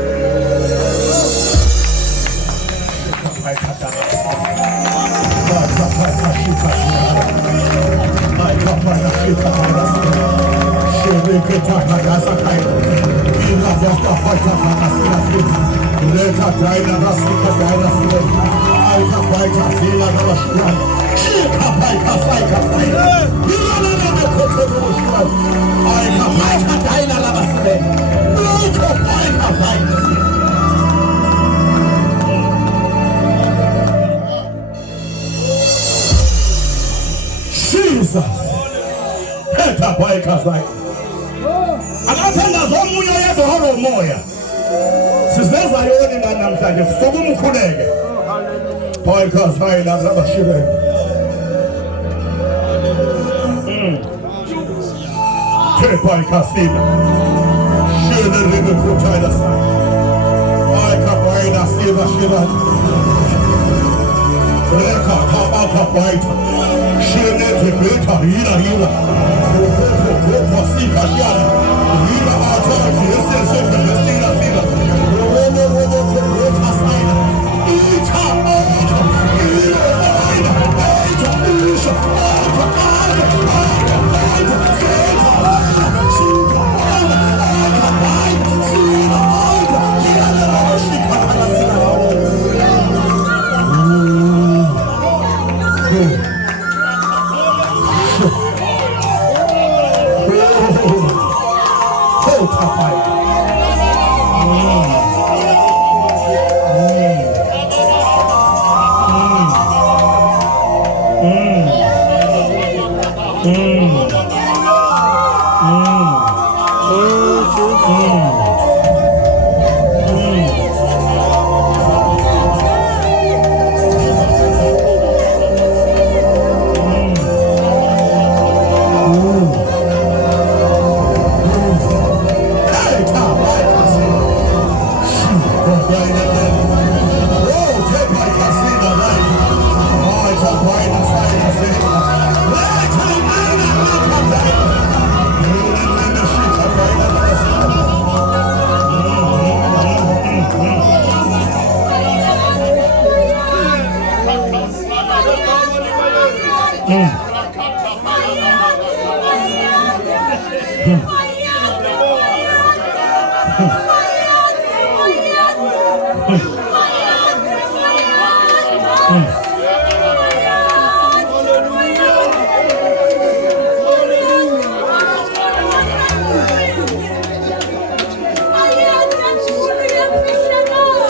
Jesus. Heta boy kazai. Akathanda zomunye yedwa holo moya. Sizeza yoni ngani namhlanje sokumkhuleke. Boy kazai la rabashire. Boy kasida. Shile ribe kutaida sa. Ay kabaida siva shira. Reka tabaka baita. Shile tebeta hila. Kwa sika shiara. Hila ata yese sheka yesira sira. Robo tebeta saina. Ita.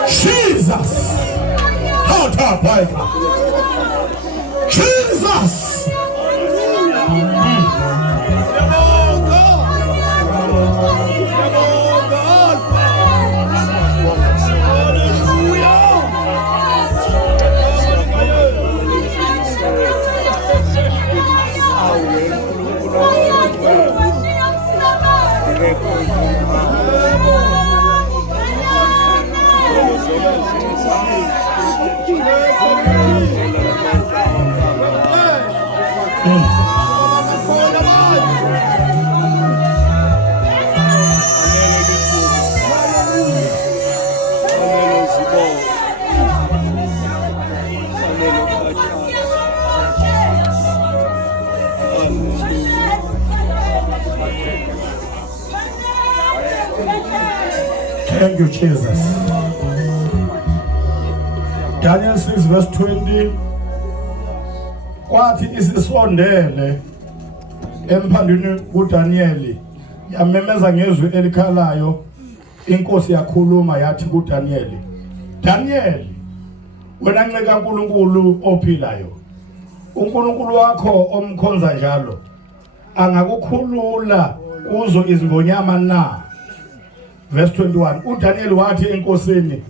Jesus. Out up, Jesus. Thank you, Jesus. Daniel 6 verse 20. Kwathi isisondele emphandweni kuDanieli yamemeza ngezwi elikhalayo, inkosi yakhuluma yathi kuDanieli, Danieli, wena nceka uNkulunkulu ophilayo, uNkulunkulu wakho omkhonza njalo angakukhulula kuzo izingonyama na? Verse 21. uDaniel wathi enkosini,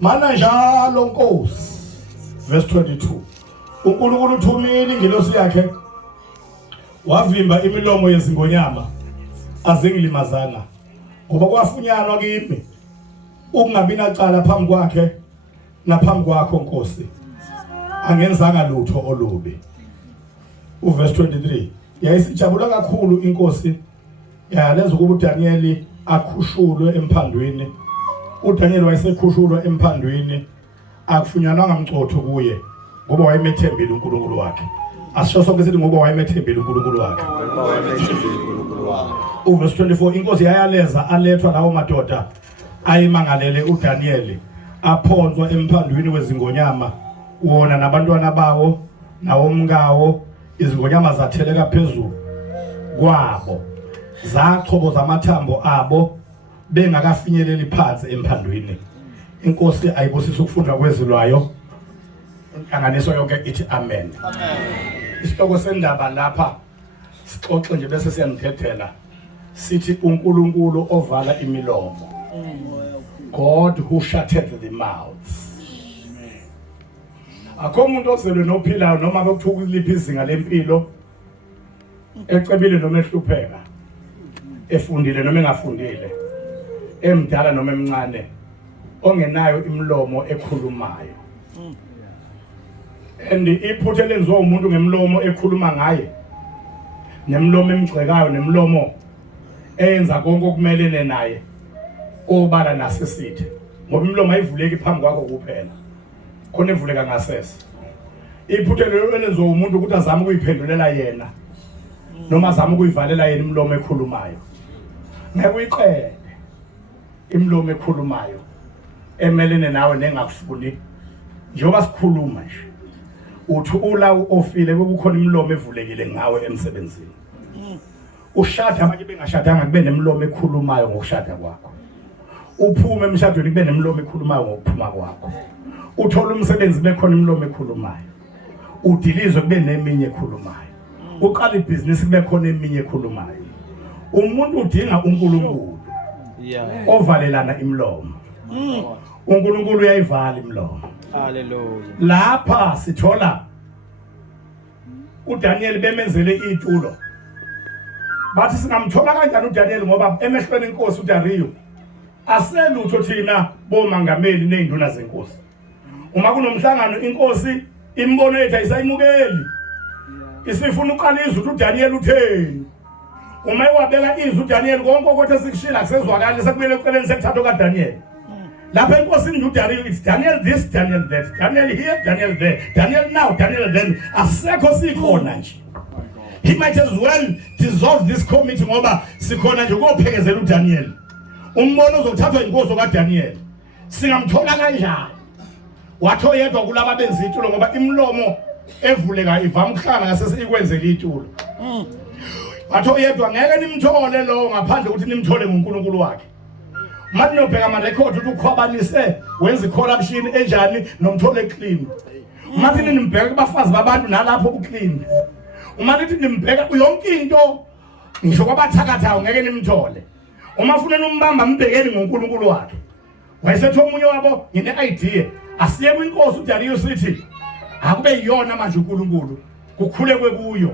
mana njalo Nkosi. Verse 22. uNkulunkulu uthumile ingilosi yakhe wavimba imilomo yezingonyama azingilimazanga, ngoba kwafunyanwa kimi ukungabi nacala phambi kwakhe naphambi kwakho Nkosi, angenzanga lutho olubi. Verse 23. Yayisijabula kakhulu inkosi yalenza ukuba uDaniel akhushulwe emphandweni. uDaniel wayesekhushulwe emphandweni, akufunyanwanga mcotho kuye ngoba wayemethembile uNkulunkulu wakhe. Asisho sonke sithi ngoba wayemethembile uNkulunkulu wakhe. Verse 24. Inkosi yayaleza alethwa lawo madoda ayimangalele uDaniel, aphonswa emphandweni wezingonyama, wona nabantwana bawo nawomkawo. Izingonyama zatheleka phezulu kwabo, zachoboza amathambo abo bengakafinyeleli phansi emphandweni. Inkosi ayibusisa ukufunda kwezilwayo. Inhlanganiso yonke ithi amen. Isihloko sendaba lapha sixoxe nje bese siyamthethela sithi uNkulunkulu ovala imilomo. God who shutted the mouths. Akho umuntu ozelwe nophilayo noma bekuthuka iliphi izinga lempilo, ecebile noma ehlupheka, efundile noma engafundile, emdala noma emncane, ongenayo imilomo ekhulumayo. And iphutha lenziwa umuntu ngemlomo ekhuluma ngaye, nemilomo emgxekayo, nemilomo eyenza konke okumelene naye, obala nasesithe. Ngoba imilomo ayivuleki phambi kwakho kuphela, khona evuleka ngasese. Iphutha lenziwa umuntu ukuthi azame ukuyiphendulela yena noma azame ukuyivalela yena imilomo ekhulumayo. Ngeke uyiqede imilomo ekhulumayo emelene nawe nengakufuni. Njengoba sikhuluma nje, uthi ula ofile bekukhona imilomo evulekile ngawe emsebenzini. Ushada manje bengashadanga kube nemilomo ekhulumayo ngokushada kwakho. Uphume emshadweni kube nemilomo ekhulumayo ngokuphuma kwakho. Uthola umsebenzi bekhona imilomo ekhulumayo. Udilizwe kube neminye ekhulumayo. Uqala ibhizinisi kube khona eminye ekhulumayo. Umuntu udinga uNkulunkulu ovalelana imilomo. uNkulunkulu uyayivala imilomo. Hallelujah. Lapha sithola uDaniel bemenzele itulo. Bathi singamthola kanjani uDaniel ngoba emehlweni inkosi uDariyo aselutho thina bomangameli nezinduna zenkosi. Uma kunomhlangano inkosi imbono yethu ayisayimukeli. Isifuna uqala izwi uDaniel utheni. Uma ewabeka izwi uDaniel konke okuthe sikushila kusezwakala sekumele uceleni sekuthatha kaDaniel. Lapha enkosini uDariyo it's Daniel this, Daniel that, Daniel here, Daniel there, Daniel now, Daniel then. Asekho sikhona nje. He might as well dissolve this committee ngoba sikhona nje ukuphekezela uDaniel. Umbono uzothathwa inkosi kaDaniel. Singamthola kanjani? Watho yedwa kulaba benza itulo ngoba imilomo evuleka ivamkhana ngasese ikwenzela itulo. Watho yedwa ngeke nimthole lo ngaphandle ukuthi nimthole ngoNkulunkulu wakhe. Manje nobheka ama record ukuthi ukhwabanise wenza corruption enjani nomthole clean. Manje nimbheka kubafazi babantu nalapho uclean. Uma nithi nimbheka yonke into ngisho kwabathakathayo ngeke nimthole. Uma ufuna umbamba mbhekeni ngoNkulunkulu wakhe. Wayesethi omunye wabo ngine idea asiye kwinkosi uDarius sithi akube yiyona manje uNkulunkulu kukhulekwe kuyo.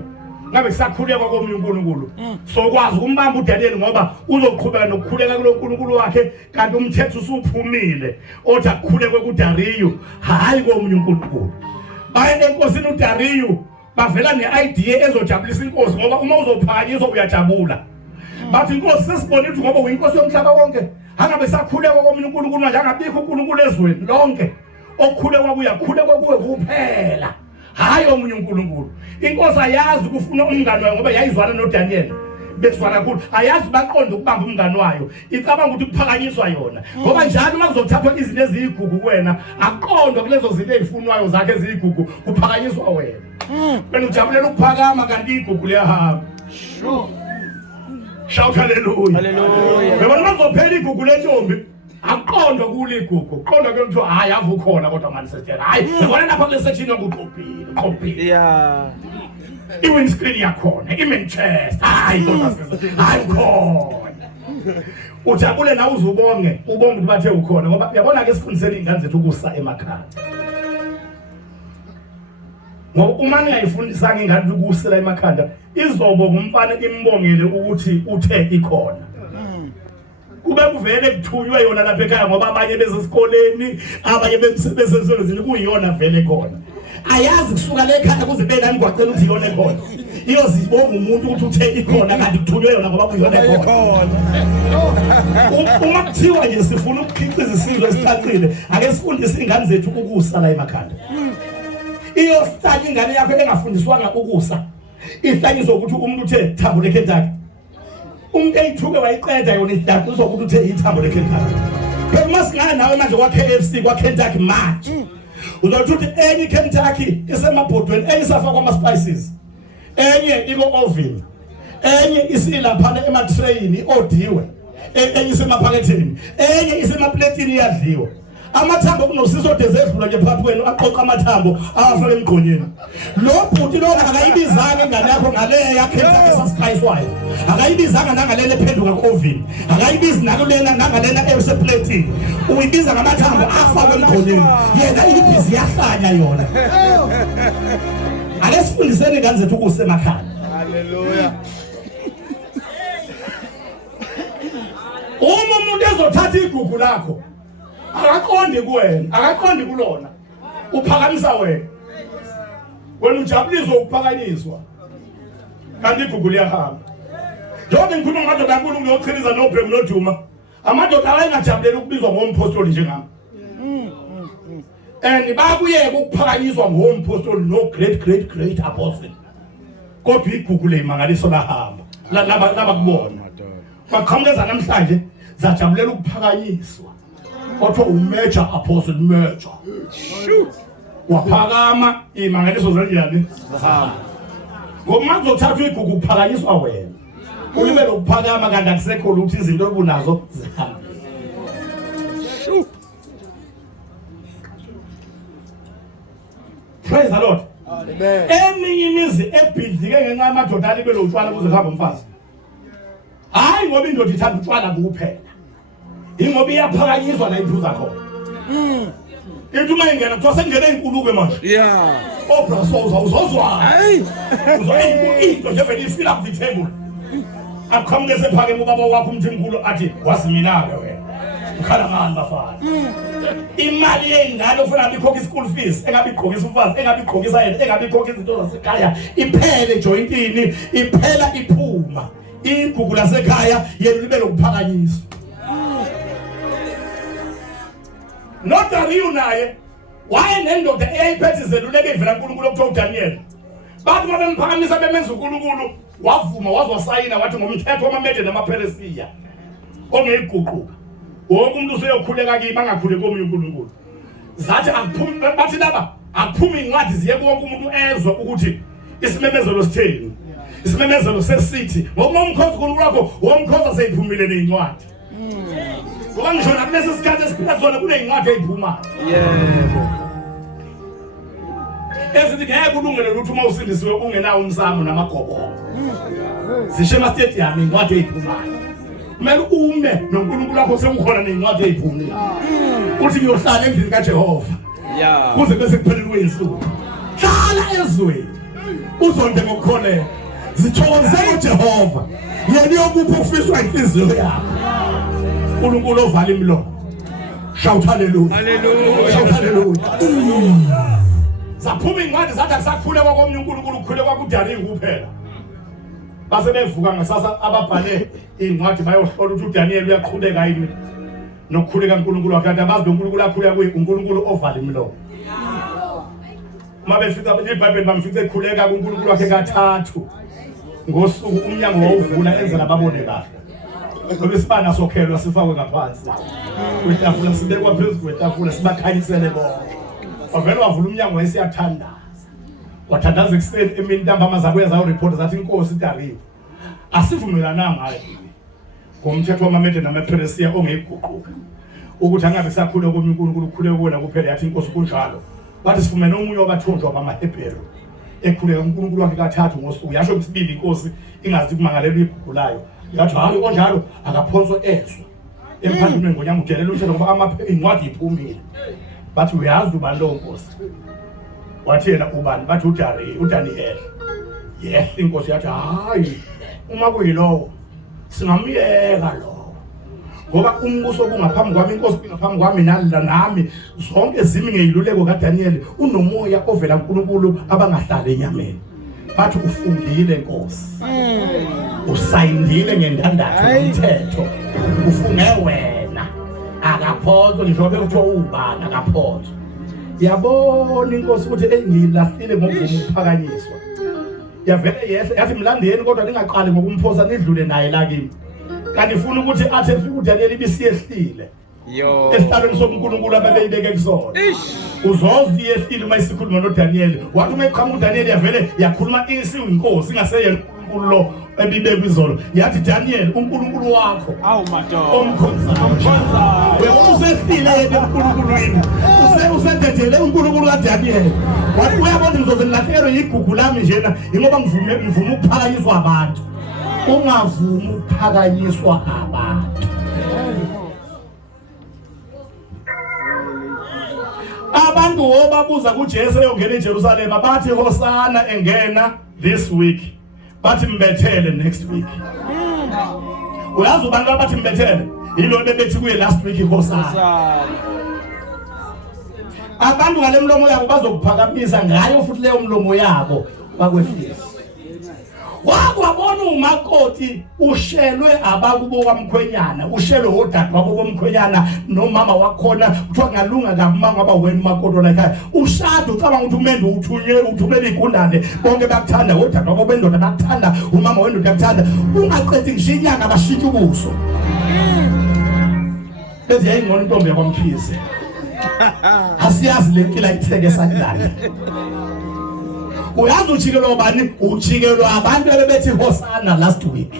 Ngabe kusakhulekwa komunye uNkulunkulu sokwazi ukumbamba uDaniel ngoba uzoqhubeka nokukhuleka kuloNkulunkulu wakhe kanti umthetho usuphumile othi akukhulekwe kuDarius hayi komunye uNkulunkulu. Baye enkosini uDarius bavela neidea ezojabulisa inkosi ngoba uma uzophakanyiswa uyajabula. Bathi inkosi sesibone ukuthi ngoba uyinkosi yomhlaba wonke angabe sakhulekwa komunye uNkulunkulu manje angabikho uNkulunkulu ezweni lonke okukhulekwa kuyakhulekwa kuwe kuphela hayi omunye uNkulunkulu. Inkosi ayazi ukufuna umngane wayo ngoba yayizwana noDaniel beswana kakhulu ayazi baqonda ukubamba umngane wayo icabanga ukuthi kuphakanyiswa yona ngoba njalo uma kuzothathwa izinto eziyigugu kuwena aqondwa kulezo zinto ezifunwayo zakhe eziyigugu kuphakanyiswa wena. Wena ujabulela ukuphakama kanti igugu liyahamba. Sure. Shout hallelujah. Hallelujah. Bebona bazophela igugu lentombi aqondwa kule igugu qondwa ke mthu hayi avukhona kodwa manje sesithe hayi ngibona lapha kule section yokuqophile Yeah. I-windscreen yakhona i-Manchester hayi kodwa sesithe hayi khona ujabule na uzubonge ubonge ukuthi bathe ukhona ngoba uyabona ke sifundiseni ingane zethu ukusa emakhaya. Ngoba uma ngiyayifundisa ingane ukusela emakhanda izobo kumfana imbongele ukuthi uthe ikhona. Kube kuvele kuthunywe yona lapha ekhaya ngoba abanye bezesikoleni abanye bemsebenzini kuyiyona vele khona. Ayazi kusuka le ekhaya kuze bena ngwacela ukuthi iyona ekhona. Iyozibonga umuntu ukuthi uthe ikhona kanti kuthunywe yona ngoba kuyiyona ekhona. Uma kuthiwa nje sifuna ukukhiqiza isizwe esicacile ake sifundise ingane zethu ukusa la emakhanda. Iyohlala ingane yakho engafundiswanga ukusa. Ihlanyiswa ukuthi umuntu uthe thambo leKentucky. Umuntu eyithuke wayiqeda yona ihlala uzokuthi uthe ithambo leKentucky. Phela masingana nawe manje kwa KFC kwa Kentucky match. Uzothi uthi enye Kentucky isemabhodweni eyisafa kwama spices. Enye iko oven. Enye isilaphana ematrain odiwe. Enye isemaphaketheni. Enye isemaplatini iyadliwa. Amathambo kunosizo dezedlula nje phakathi kwenu aqoqa amathambo afake emgqonyeni. Lo bhuti lo akayibizanga ingane yakho ngale yaKhentucky saspicewayo. Akayibizanga nangalele ephenduka ku-oven. Akayibizi nakulena nangalena eseplatini. Uyibiza ngamathambo afake emgqonyeni. Yena ibhizi yahlanya yona. Ake sifundiseni ingane zethu kusemakhaya. Hallelujah. Uma umuntu ezothatha igugu lakho akaqondi kuwena akaqondi kulona uphakamisa wena ujabulizwa ukuphakanyiswa kanti igugu liyahamba. Njengoba ngikhuluma ngamadoda kaNkulunkulu ngiyochiliza nobhemu noduma amadoda ayengajabulela ukubizwa ngompostoli njengami and bakuyeke ukuphakanyiswa ngompostoli no great apostle kodwa igugu lemangaliso lahamba laba kubona baqhamuka namhlanje zajabulela ukuphakanyiswa otho umajor apostle major waphakama imangaliso zanjani zahamba ngoba uzothatha igugu ukuphakanyiswa wena ulibele ukuphakama kanti akusekho ukuthi izinto obunazo zihamba. Praise the Lord. Amen. Eminye imizi ebhidlike ngenxa yamadoda alibele utshwala kuze kuhambe umfazi. Hayi ngoba indoda ithanda utshwala kuphela. Ingoba iyaphakanyiswa la iphuza khona. Into uma ingena kuthiwa sengene inkuluke manje. Yeah. Obra souza uzozwa. Hey. Uzoyinto into nje vele ifila up the table. Aqhamuke sephakeme ubaba wakho umthimkhulu athi wasimina-ke wena. Ukhala ngani bafana? Imali yengane ofuna ibikhokha school fees, engabe igqokisa umfazi, engabe igqokisa yena, engabe igqokisa izinto zasekhaya, iphele jointini, iphela iphuma. Igugu lasekhaya yena libele ukuphakanyiswa. Nodariyu naye wayenendoda eyayiphethe izeluleko evela kuNkulunkulu okuthiwa uDaniel. Bathi uma bemphakamisa bemenza uNkulunkulu wavuma wazosayina wathi ngomthetho wamaMede namaPheresiya ongeyiguquka. Wonke umuntu useyokhuleka kimi angakhuleki komunye uNkulunkulu. Zathi akuphumi bathi laba akuphumi incwadi ziye wonke umuntu ezwe ukuthi isimemezelo sitheni. Isimemezelo sesithi ngoba umkhosi kuNkulunkulu wakho womkhosi seyiphumile nezincwadi. ngoba ngisho nakulesi sikhathi esiphila sona kuney'ncwadi ey'phumayo. Yebo. Ezithi ngeke ulungele ukuthi uma usindisiwe ungenawo umsamo namagobongo. Zisho emastadium iy'ncwadi ey'phumayo. Kumele ume noNkulunkulu wakho sekukhona ney'ncwadi ey'phumile. Uthi ngiyohlala endlini kaJehova. Yeah. Kuze bese kuphelele kwensuku. Hlala ezweni. Uzonde ngokukholeka. Zithokoze uJehova. Yena uyokupha ukufiswa inhliziyo yakho. uNkulunkulu ovala imilomo. Shout hallelujah. Hallelujah. Shout hallelujah. Zaphuma ingcwadi zathi akusakhule kwakomnye uNkulunkulu kukhule kwakuDariyu kuphela. Base bevuka ngesasa ababhale ingcwadi bayohlola ukuthi uDaniel uyaqhubeka yini nokukhuleka uNkulunkulu wakhe. Abazi uNkulunkulu akhuleka uNkulunkulu ovala imilomo. Uma befika eBhayibhelini bamfica ekhuleka kuNkulunkulu wakhe kathathu ngosuku umnyango wawuvula enzela babone kahle. Ngoba isibana sokhelwa sifakwe ngaphansi. Kwetafula sibekwa phezulu kwetafula sibakhanyisele bonke. Wavela wavula umnyango wayesiyathandaza. Wathandaza ekuseni emini ntambama zabuya zayo report zathi inkosi Dariyu asivumelananga ngayo. Ngomthetho wamamede namaPheresiya ongeyiguquka. Ukuthi angabe sakhule komnye uNkulunkulu kukhule kuwena kuphela yathi inkosi kunjalo. Bathi sifumene omunye wabathunjwa bamaHebheru ekhuleka uNkulunkulu wakhe kathathu ngosuku. Yasho ukuthi inkosi ingazi kumangalela ibhukulayo. Yathi hayi konjalo akaphonswe ezwe. Emphandweni ngonyama udelela umthetho ngoba incwadi iphumile. Bathi uyazi uba lo nkosi. Wathi yena ubani? Bathi uDaniel. Yes, inkosi yathi hayi uma kuyilowo singamyeka lo. Ngoba umbuso kungaphambi kwami, inkosi ingaphambi kwami nami zonke zimi ngeyiluleko kaDaniel unomoya ovela kuNkulunkulu abangahlala enyameni. Bathi ufungile inkosi. Usayindile ngendandatho yomthetho. Ufunge wena. Akaphonzwa ngisho bekuthiwa ubani akaphonzwa. Yabona inkosi ukuthi engilahlile ngokuvumo ukuphakanyiswa. Yavele yehle yathi mlandeni kodwa ningaqali ngokumphosa nidlule naye la kimi. Kanti ufuna ukuthi athi efika uDaniel ibisiyehlile. Yo. Esihlalweni soNkulunkulu ababeyibeke kusona. Uzozi yehlile uma isikhuluma noDaniel. Wathi uma eqhamuka uDaniel yavele yakhuluma inkosi ingaseyena uNkulunkulu lo ebibekwe izolo. Yathi Daniel uNkulunkulu wakho omkhonza. Wena usehlile yena uNkulunkulu wini. Usendethele uNkulunkulu kaDaniel. Wathi uyabona ngizoze ngilahlekelwe yigugu lami njena ingoba ngivuma ukuphakanyiswa abantu. Ungavumi ukuphakanyiswa abantu. Abantu obabuza kuJesu eyongena eJerusalem bathi hosana engena this week. Bathi mbethele next week. Uyazi abantu abathi mbethele yilo bebethi kuye last week hosana. Abantu ngale mlomo yabo bazokuphakamisa ngayo futhi leyo mlomo yabo bakwehlisa. Wakwabona umakoti ushelwe abakubo kwamkhwenyana, ushelwe odade wabo bomkhwenyana nomama wakhona kuthiwa ngalunga kamama ngoba wena umakoti la ekhaya. Ushada ucabanga ukuthi umendo uthumela igundane bonke bakuthanda, odade wabo bendoda bakuthanda, umama wendoda bakuthanda. Ungaqedi ngisho inyanga bashintsha ubuso. Bese yayingcono intombi yakwamphise. Asiyazi le nkila itheke sakudala. Uyazi ujikelwa ubani? Ujikelwa abantu abebethi hosana last week.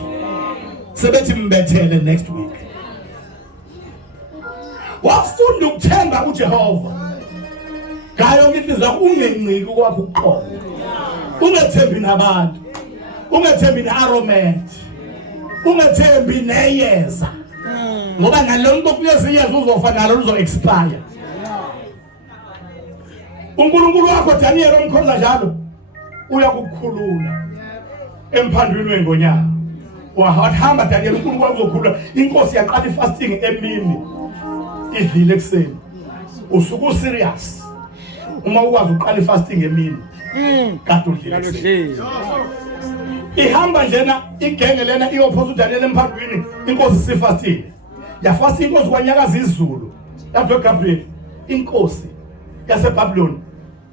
Sebethi mbethele next week. Wafunda ukuthemba uJehova. Ngayo ngithiza ungenciki kwakho uqobo. Ungethembi nabantu. Ungethembi nearrogant. Ungethembi neyeza. Ngoba nalonto kuyeziyeza uzofa nalo uzo expire. uNkulunkulu wakho Daniel omkhonza njalo uyakukhulula emphandweni wengonyama. Wahamba Daniel uNkulunkulu uzokhulula. Inkosi yaqala ifasting emini idlile ekseni. Usuku serious. Uma ukwazi uqala ifasting emini kade udlile. Ihamba njena igenge lena iyophosa uDaniel emphandweni. Inkosi sifastile. Yafasta inkosi kwanyakaza izulu. Lapho eGabriel inkosi yaseBabylon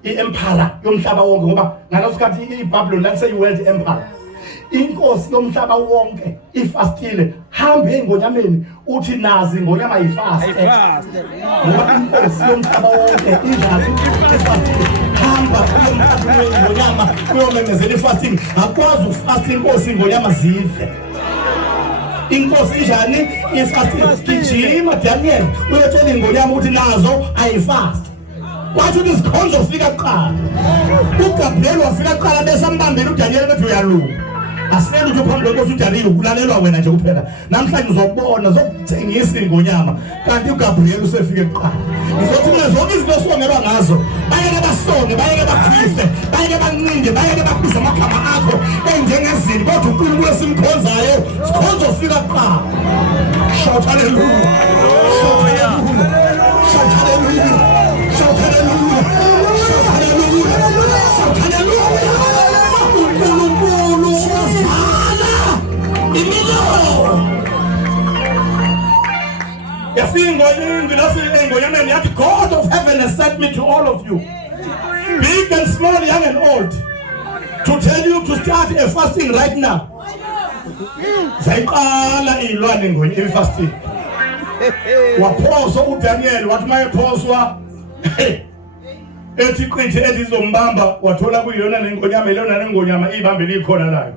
iempire yomhlaba wonke ngoba ngaleso sikhathi iBabylon lase yiworld empire. Inkosi yomhlaba wonke ifastile. Hambe engonyameni uthi nazi ingonyama yifast. Ngoba inkosi yomhlaba wonke idlala ifastile. Hamba engonyama kuyomemezela ifasting. Akwazi ukufasta inkosi ingonyama zidle. inkosi injani ifast gijima Daniel uyotshela ingonyama ukuthi nazo ayifast wathi izikhonzo zifika kuqala uGabriel wafika kuqala besambambela uDaniel bethi uyalunga asele ukuthi phambi kwenkosi uDaniel ukulalelwa wena nje kuphela namhlanje uzobona zokuthengisa ingonyama kanti uGabriel usefike kuqala ngizothi mina zonke izinto osongelwa ngazo bayeke basonge bayeke bakhrife bayeke bancinde bayeke bakubiza amagama akho enjengezini kodwa uNkulunkulu esimkhonzayo sikhonzo sifika kuqala shout hallelujah shout hallelujah shout hallelujah shout hallelujah shout hallelujah shout hallelujah uNkulunkulu ovala imilomo God of heaven has sent me to all of you, big and small, young and old, to tell you to start a fasting right now. Zayqala ilwane ngoni fasting. Waphoso uDaniel wathi mayephoswa ethi qithi ezizombamba wathola kuyona lengonyama lena lengonyama ibambe likhona layo.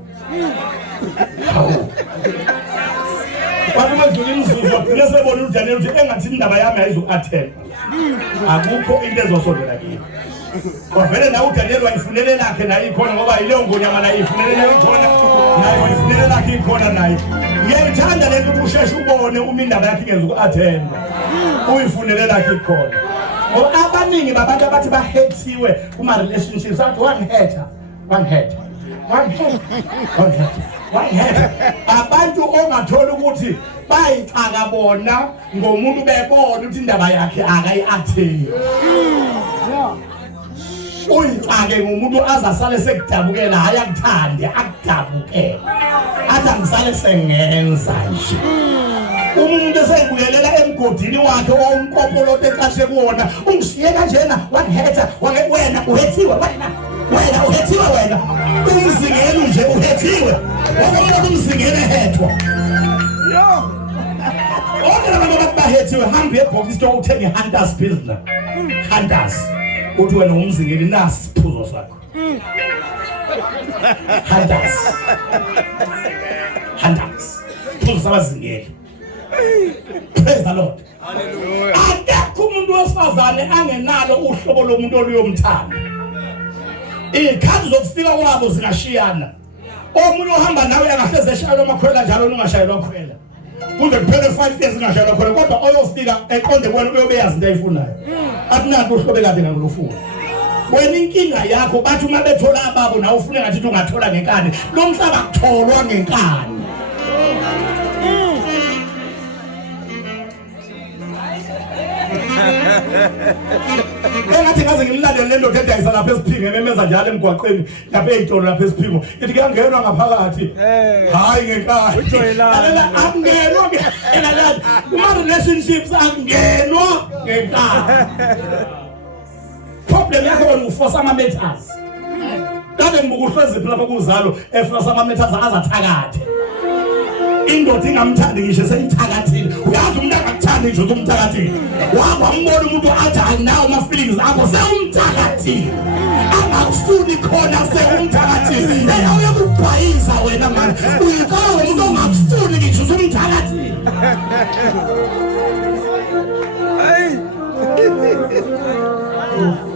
Wathi mazulu imzuzu wagcina sebona uDaniel ukuthi engathi indaba yami ayizo-attend akukho into ezosondela kimi wavele nawe uDaniel wayifunele lakhe naye ikhona ngoba yileyo ngonyama naye ifunele nayo ikhona naye wayifunele lakhe ikhona naye ngiyayithanda lento ukuthi usheshe ubone uma indaba yakhe ingeza uku-attend uyifunele lakhe ikhona ngoba abaningi babantu abathi bahethiwe kuma-relationships athi wangiheta abantu ongathola ukuthi bayixaka bona ngomuntu bebona ukuthi indaba yakhe akayi-attend uyixake ngomuntu azasale sekudabukela hayi akuthande akudabukela athi angisale sengenza nje umuntu eseyibuyelela emgodini wakhe owumkopolote eqashe kuwona ungishiye kanjena wangiheta wena uhethiwe wena uhethiwe wena umzingeli nje uhethiwe wona umzingeli ehethwa ona abantu bahethiwe hambe ebhokisi store uthenge hunters pilsner hunters uthi wena umzingeli nasi siphuzo sakho hunters phuzo sabazingeli. Praise the Lord. Hallelujah. Akekho umuntu wesifazane angenalo uhlobo lomuntu oluyomthanda. Ikhathi zokufika kwabo zingashiyana. Omunye ohamba nawe angahleze eshayelwa amakhwela njalo ungashayelwa khwela. Kuze kuphele 5 years ungashayelwa khwela kodwa oyofika eqonde kwena uyobeyazi into ayifunayo. Akunanto uhlobe kade ngakufuna. Wena inkinga yakho bathi uma bethola ababo nawe ufune ngathi ungathola ngenkani. Lo mhlaba kutholwa ngenkani. Engathi ngaze ngimlandele lento edayisa lapha esiphimo ememeza njalo emgwaqeni lapha ezitolo lapha esiphimo ithi kuyangenwa ngaphakathi hayi ngenkani ujoyelana akungenwa ngenkani kuma relationships akungenwa ngenkani problem yakho wena uforce ama meters kade ngibukuhlezi lapha kuzalo eforce ama meters azathakathe indoda ingamthandi ngisho seyithakathile uyazi umuntu akakuthandi nje uzumthakathile wambona umuntu athi anginawo ama feelings akho sewumthakathile angakufuni khona sewumthakathile uyakubhayiza wena manje uyikawo umuntu ongakufuni ngisho uzumthakathile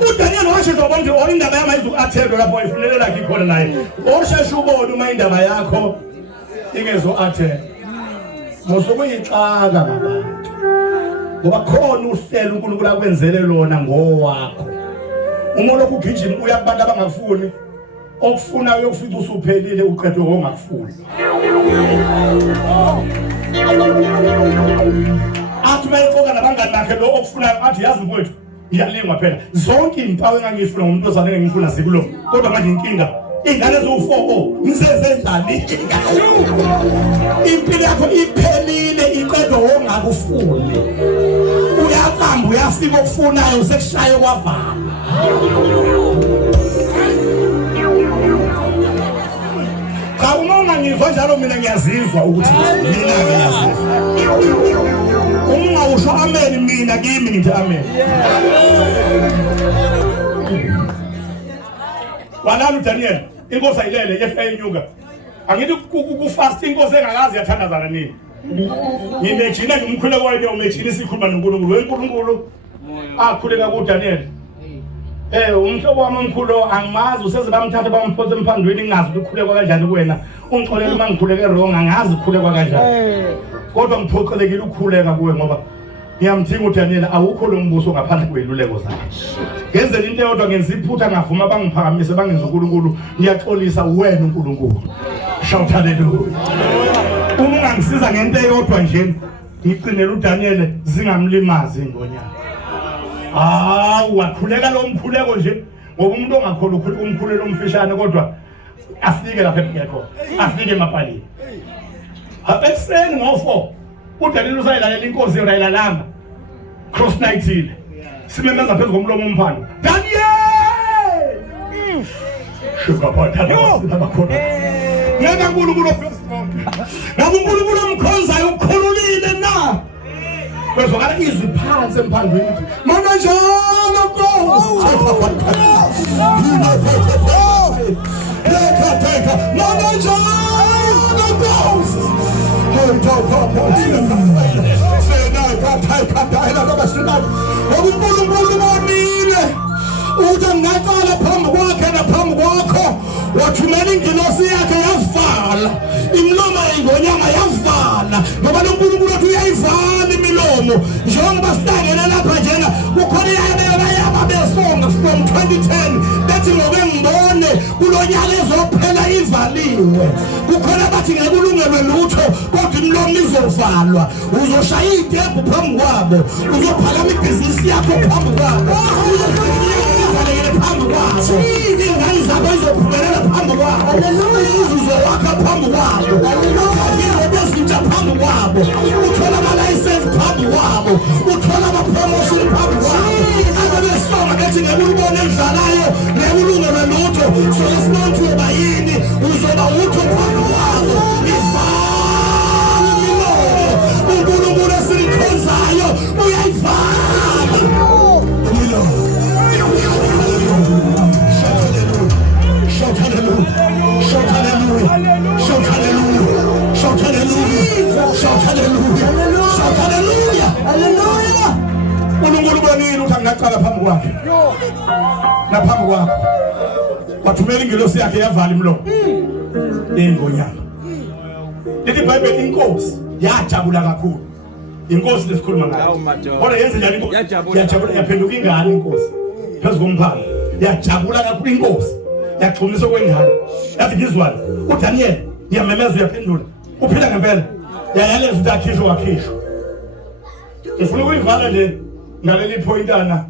uDaniel washo nje bonke indaba yami ayizu-attend lapho wayifunele lakhe ikhona naye osheshe ubone uma indaba yakho ingezo-attend mosokuyixaka ngabantu ngoba khona uhlelo uNkulunkulu akwenzele lona ngowakho uma lokhu ugijima uya kubantu abangafuni okufuna uyokufica usuphelile uqedwe ngongakufuni athi mayixoka nabangani bakhe lo okufuna athi yazi mfowethu iyalingwa phela zonke impawu engangifuna ngomuntu ozaleke ngifuna zikulo kodwa manje inkinga ingane eziwu4 ngisezendlani impilo yakho iphelile iqedwe ongakufuni uyaqamba uyafika okufunayo sekushaya kwavala cha uma ungangizwa njalo mina ngiyazizwa ukuthi mina ngiyazizwa uma usho amen mina kimi ngithi amen Wanalo Daniel inkosi ayilele yefa enyuka angithi ku fast inkosi engakazi yathandazana nini ngimejina ngumkhuleko wakhe umejina isikhuluma noNkulunkulu weNkulunkulu akhuleka kuDaniel umhlobo wami omkhulu angimazi useze bamthatha bamphosa emphandweni ngingazi ukukhulekwa kanjani kuwena ungixolele uma ngikhuleke wrong angazi ukukhulekwa kanjani kodwa ngiphoqelekile ukukhuleka kuwe ngoba ngiyamthinga uDaniel awukho lo mbuso ngaphandle kweluleko zakhe ngenzela into eyodwa ngenza iphutha ngavuma bangiphakamise bangenza uNkulunkulu ngiyaxolisa wena uNkulunkulu shout hallelujah uma ungangisiza ngento eyodwa nje ngiqinela uDaniel zingamlimazi ingonyama wakhuleka lo mkhuleko nje ngoba umuntu ongakholwa umkhulelo omfishane kodwa afike lapha engekho afike emapalini abekuseni ngo4 uDaniel usayilalela inkosi yoyilalanga cross night ile simemeza phezulu komlomo umphando Daniel shuka phatha abakhona ngeke uNkulunkulu ngabe uNkulunkulu omkhonzayo ukukhululile na kwezokala izwi phansi emphandweni mana njalo Nkosi mana njalo Nkosi uNkulunkulu bonile uthi ngaqala phambi kwakhe naphambi kwakho wathumela ingilosi yakhe yavala imilomo yengonyama yavala ngoba uNkulunkulu uthi uyayivala imilomo njengoba sihlangene lapha njena kukhona yayaba besonga from 2010 bethi ngobe ngibone kulonyaka ezophela ivaliwe kukhona bathi ngekulungelwe lutho kodwa imilomo izovalwa uzoshaya idebhu phambi kwabo uzophakama ibhizinisi yakho phambi kwabo phambi kwabo ingane zabo izophumelela phambi kwabo uzuzo wakha phambi kwabo bezintsha phambi kwabo uthola ama-license phambi kwabo uthola ama-promotion phambi kwabo ababesonga bethi ngekulubona endlalayo ngekulungele lutho so lesinonthi uyoba yini uzoba utho phambi kwabo ivala imilomo uNkulunkulu esimkhonzayo uyayivala imilomo shout hallelujah shout hallelujah shout hallelujah shout hallelujah shout hallelujah shout hallelujah hallelujah uNkulunkulu bonile uthi angaqala phambi kwakhe naphambi kwakho wathumela ingilosi yakhe yavala imlomo ingonyama lithi iBhayibheli inkosi yajabula kakhulu inkosi lesikhuluma ngayo kodwa yenze njani inkosi yajabula yaphenduka ingane inkosi phezulu komphanga yajabula kakhulu inkosi yaxhumisa kwengane yathi ngizwana uDaniel ngiyamemeza uyaphendula uphila ngempela yayaleza ukuthi akhishwe wakhishwa ngifuna ukuyivala nje ngaleli pointana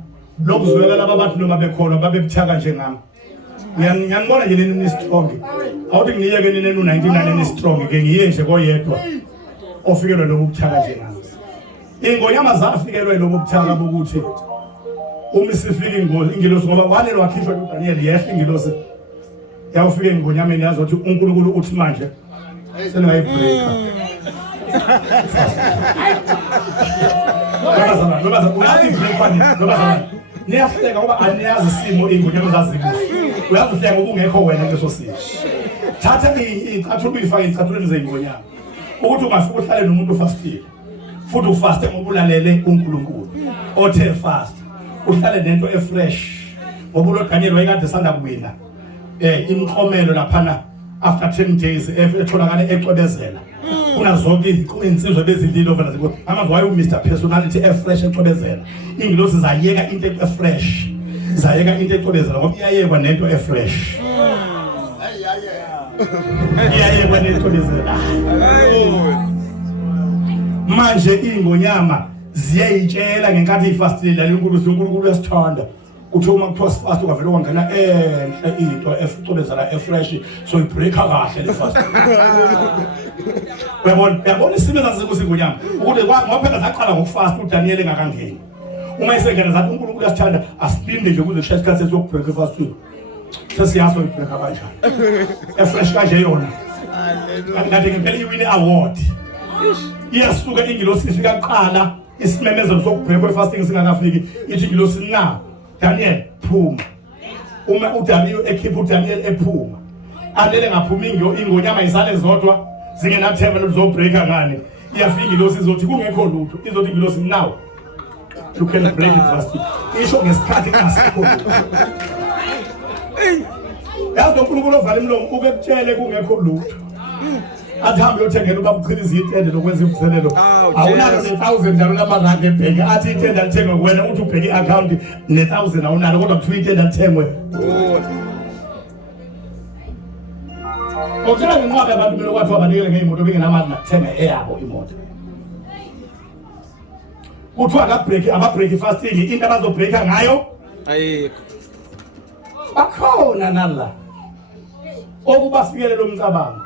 lokuzwela laba bantu noma bekholwa babebuthaka njengami ngiyanibona nje nini strong awuthi ngiyeke nini 99 ni strong ke ngiye nje koyedwa ofikelwe lobu buthaka njengami ingonyama zafikelwe lobu buthaka bokuthi uma sifika ingilosi ngoba walelo wakhishwa uDaniel yehle ingilosi yawufika ingonyameni yazothi uNkulunkulu uthi manje seningayibreaka Noba uyazi breakwani noba niyahleka ngoba aniyazi isimo ingonyama zazibuza uyazihleka ngoba ungekho wena leso simo thatha icathulo uyifake icathulweni zengonyama ukuthi ungafika uhlale nomuntu ofastile futhi ufaste ngoba ulalele uNkulunkulu othe fast uhlale nento efresh ngoba lo Daniel wayekade sanda kuwina imklomelo laphana after 10 days etholakala ecwebezela kunazonke insizwe bezidlilo vela zikho amazi waye uMr Personality efresh ecwebezela ingilosi zayeka into efresh zayeka into ecwebezela ngoba iyayekwa nento efresh iyayekwa nento ecwebezela manje ingonyama ziyayitshela ngenkathi ifastile uNkulunkulu uyasithanda uthi uma kuthiwa fast ungavela wangena enhle into ecwebezela efresh so ibreaka kahle le fast uyabona isimo zasengonyama ukuthi ngophela zaqala ngokufast uDaniel engakangeni uma isengena zathi uNkulunkulu uyasithanda asipinde nje kuze shaya isikhathi sokubreaka fast sesiyaso ibreaka kanjani efresh kanje yona kanti ngempela iwine award iyasuka ingilosi ifika kuqala isimemezelo sokubreaka fasting singakafiki ithi ingilosi na Daniel phuma uma uDaniel ekhipha uDaniel ephuma alele ngaphuma ingonyama izale zodwa zingenathemba lozobreaka ngani iyafika ilosi izothi kungekho lutho izothi ilosi now you can break it fast isho ngesikhathi engasekho yazi uNkulunkulu ovale imlomo ukutshele kungekho lutho athi hambe uyothengela ubaba uchiliza itende lokwenza imvuselelo awunalo ne1000 njalo lamarandi ebhenki athi itende alithengwe wena uthi ubheke i-account ne1000 awunalo kodwa kuthiwa itende alithengwe Okutshela ngenqaba abantu kumele kwathi abanikele ngeimoto bengenamali nakuthenga eyabo imoto. Kuthiwa ababreak fasting into abazobreaka ngayo ayikho. Bakhona nala. Okubafikele umcabango.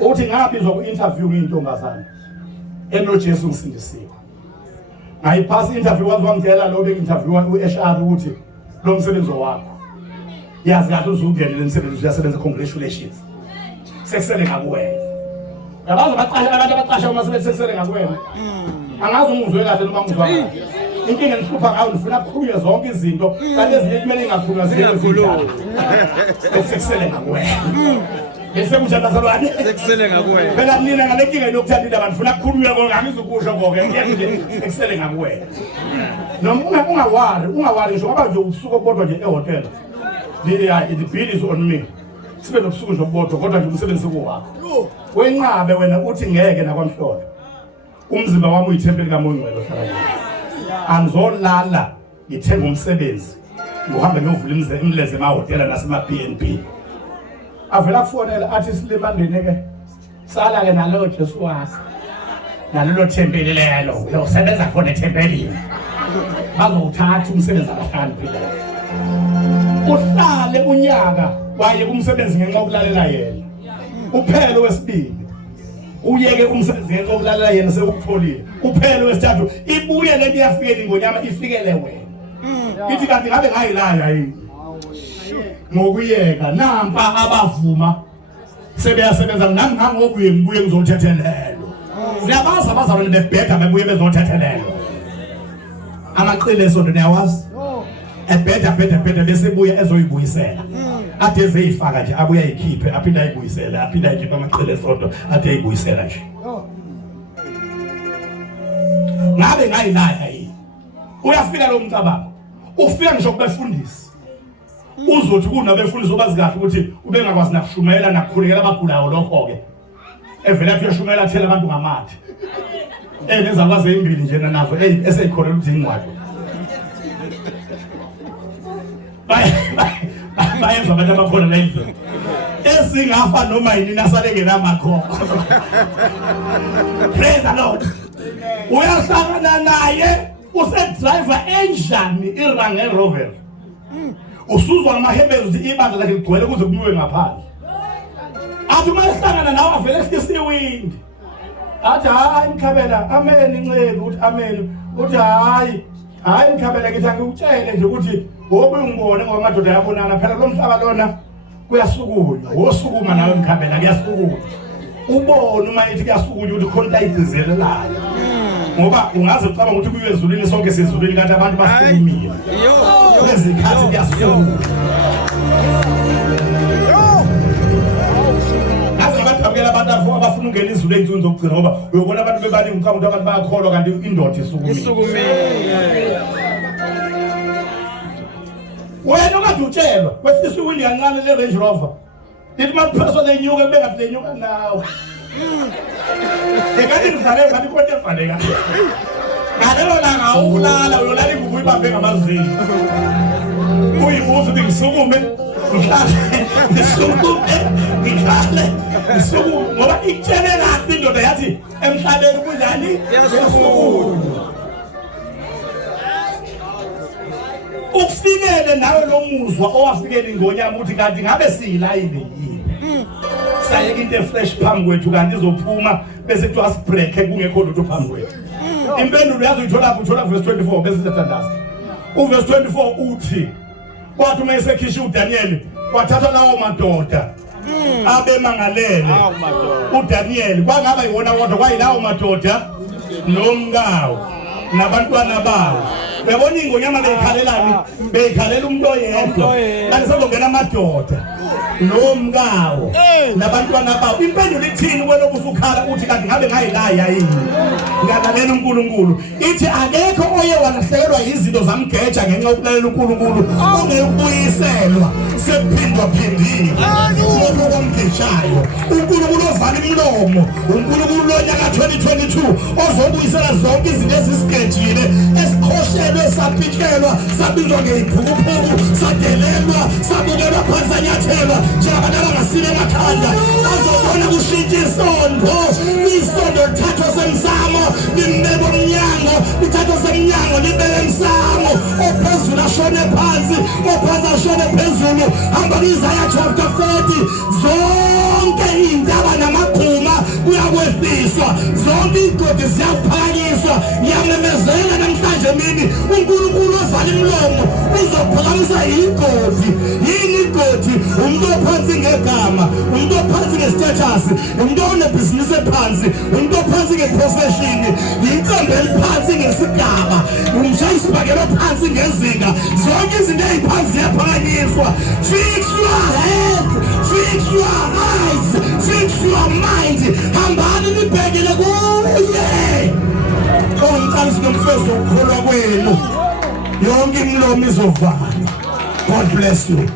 Uthi ngabizwa ku-interview ngiyintombazana. Enojesu ngisindisiwe. Ngayiphasa i-interview wazwangitshela lo be-interviewa u-HR ukuthi lo msebenzi wakho. Yazi kahle uzungenele umsebenzi uyasebenza congratulations. Sekusele ngakuwena. Yabazi abantu abaqasha uma sekusele ngakuwena. Angazi umuzwe kahle noma ngizwa kahle. Inkinga engihlupha ngayo ngifuna ukukhuluya zonke izinto kanti ezinye kumele ingakhulunywa zikhulunywa. Sekusele ngakuwena. Bese kunjani salwane? Sekusele ngakuwena. Phela nina ngale nkinga yokuthanda into abantu ngifuna ukukhulunywa ngoba angizukusho ngoke ngiyathi sekusele ngakuwena. Noma ungawari ngisho ngoba nje ubusuku obodwa nje ehotel. The bill is on me. Sibe nobusuku nje obodwa kodwa nje umsebenzi wakho. Wenqabe wena uthi ngeke nakwamhlolo. Umzimba wami uyithempeli kaMongcwele ohlala. Angizolala ngithenga umsebenzi. Ngihambe ngiyovula imleze emahotela nasema BNB. Avela kufonela athi silimandene ke. Sala ke nalo Jesu wakho. Nalelo thempeli lelo uyosebenza khona ethempelini. Bazowuthatha umsebenzi abahlali. Uhlale unyaka waye kumsebenzi ngenxa yokulalela yena. Uphele wesibili. Uyeke umsebenzi ngenxa yokulalela yena sekupholile. Uphele wesithathu ibuye lento yafikele ngonyama ifikele wena. Ithi kanti ngabe ngayilaya yini? Ngokuyeka nampa abavuma sebeyasebenza nami ngangokuye ngibuye ngizothethelelo. Uyabaza abazalwane bebheda bebuye bezothethelelo. Amaqile esonto niyawazi? Ebheda bese buya ezoyibuyisela. Ade ezeyifaka nje abuya ikhiphe aphinda ayibuyisela aphinda ikhiphe amaqile esonto ade ayibuyisela nje. Ngabe ngayilaya yini? Uyafika lo mcabango. Ufika ngisho kubefundisi. Uzothi kunabefundisi obazi kahle ukuthi ubengakwazi nakushumayela nakukhulekela abagulayo lokho ke. Evela kuyoshumayela athela abantu ngamathe. Nezalwazi ezimbili nje nazo eseyikholela ukuthi ingcwadi. Bayenza abantu abakhona la endlini esingafa noma yini nasale ngenamakho. Praise the Lord. Uyahlangana naye usedriver enjani irange rover. Usuzwa amahebezi ukuthi ibandla lakhe ligcwele kuze kunyuke ngaphandle. Athi uma ehlangana nawe avele siwindi. Athi hayi mkhabela amen incebe uthi amen uthi hayi mkhabela ngithi angikutshele nje ukuthi wobe ungibone ngoba amadoda yabonana phela lo mhlaba lona kuyasukunywa wosukuma nawe mkhabela kuyasukunywa ubone uma ethi kuyasukunywa ukuthi khona iyizelelayo ngoba ungaze ucabanga ukuthi kuyiwe ezulwini sonke sezulwini kanti abantu basukumile lezikhathi kuyasukunywa abantu abafuna ungena izulu ezintuni zokugcina ngoba uyobona abantu bebaningi ucabange abantu bayakholwa kanti indoda isukumile. Wena ungathi utshelwa wefisa uwili kancane le Range Rover. Lithi mapheso lenyuka bengathi lenyuka nawe. Kanti ngizale kanti konke efanele kahle. Ngalelo langa ulala uyolala ingubo ibambe ngamazini. Uyibuza ukuthi ngisukume ngihlale ngoba ikutshele kahle indoda yathi emhlabeni kunjani yasukunywa. Ufikele nawe lo muzwa owafikele ngonyama uthi kanti ngabe siyilayini yini sayeke into efresh phambi kwethu kanti izophuma bese kuthiwa sibreak kungekho lutho phambi kwethu. Impendulo yazo uyithola verse 24 bese sithandaza. Uverse 24 uthi kwathi uma esekhisha uDaniel wathatha lawo madoda abemangalele uDaniel kwangaba yiwona wodwa kwayilawo madoda nomkawo nabantwana bawo Uyabona ingonyama beyikhalelani? Beyikhalela umuntu oyedwa. Kanti sezongena amadoda. Lo mkawo nabantwana babo. Impendulo ithini wena obusukhala uthi kanti ngabe ngayilaya yini? Ngalalela uNkulunkulu. Ithi akekho oye walahlekelwa izinto zamgeja ngenxa yokulalela uNkulunkulu ongekubuyiselwa sephindwa phindile. Lokho komgejayo. uNkulunkulu ovala imilomo. uNkulunkulu lonyaka 2022 ozobuyisela zonke izinto ezisgejile esikhoshelwe sapitshelwa sabizwa ngeyiphukuphukuphu sadelelwa sabukelwa phansi anyathelwa njengabantu abangasile emakhanda azobona kushintsha isondo lithathwa semsamo limbeke umnyango lithathwa semnyango libeke emsamo ophezulu ashone phansi ophansi ashone phezulu hamba kwiZaya chapter 40 zonke indaba namabhuma uyakwehliswa zonke igodi ziyaphakanyiswa ngiyamemezela namhlanje mini uNkulunkulu ovala imilomo uzophakamisa igodi yini igodi umuntu ophansi ngegama umuntu ophansi ngestatus umuntu onebhizinisi ephansi umuntu ophansi ngeprofession iqembu eliphansi ngesigaba umshayisibhakelo phansi ngezinga zonke izinto eziphansi ziyaphakanyiswa fix your head fix your eyes fix your mind hambani nibhekele kuye ongicala sinomfezo ukholwa kwenu yonke imilomo izovala. God bless you.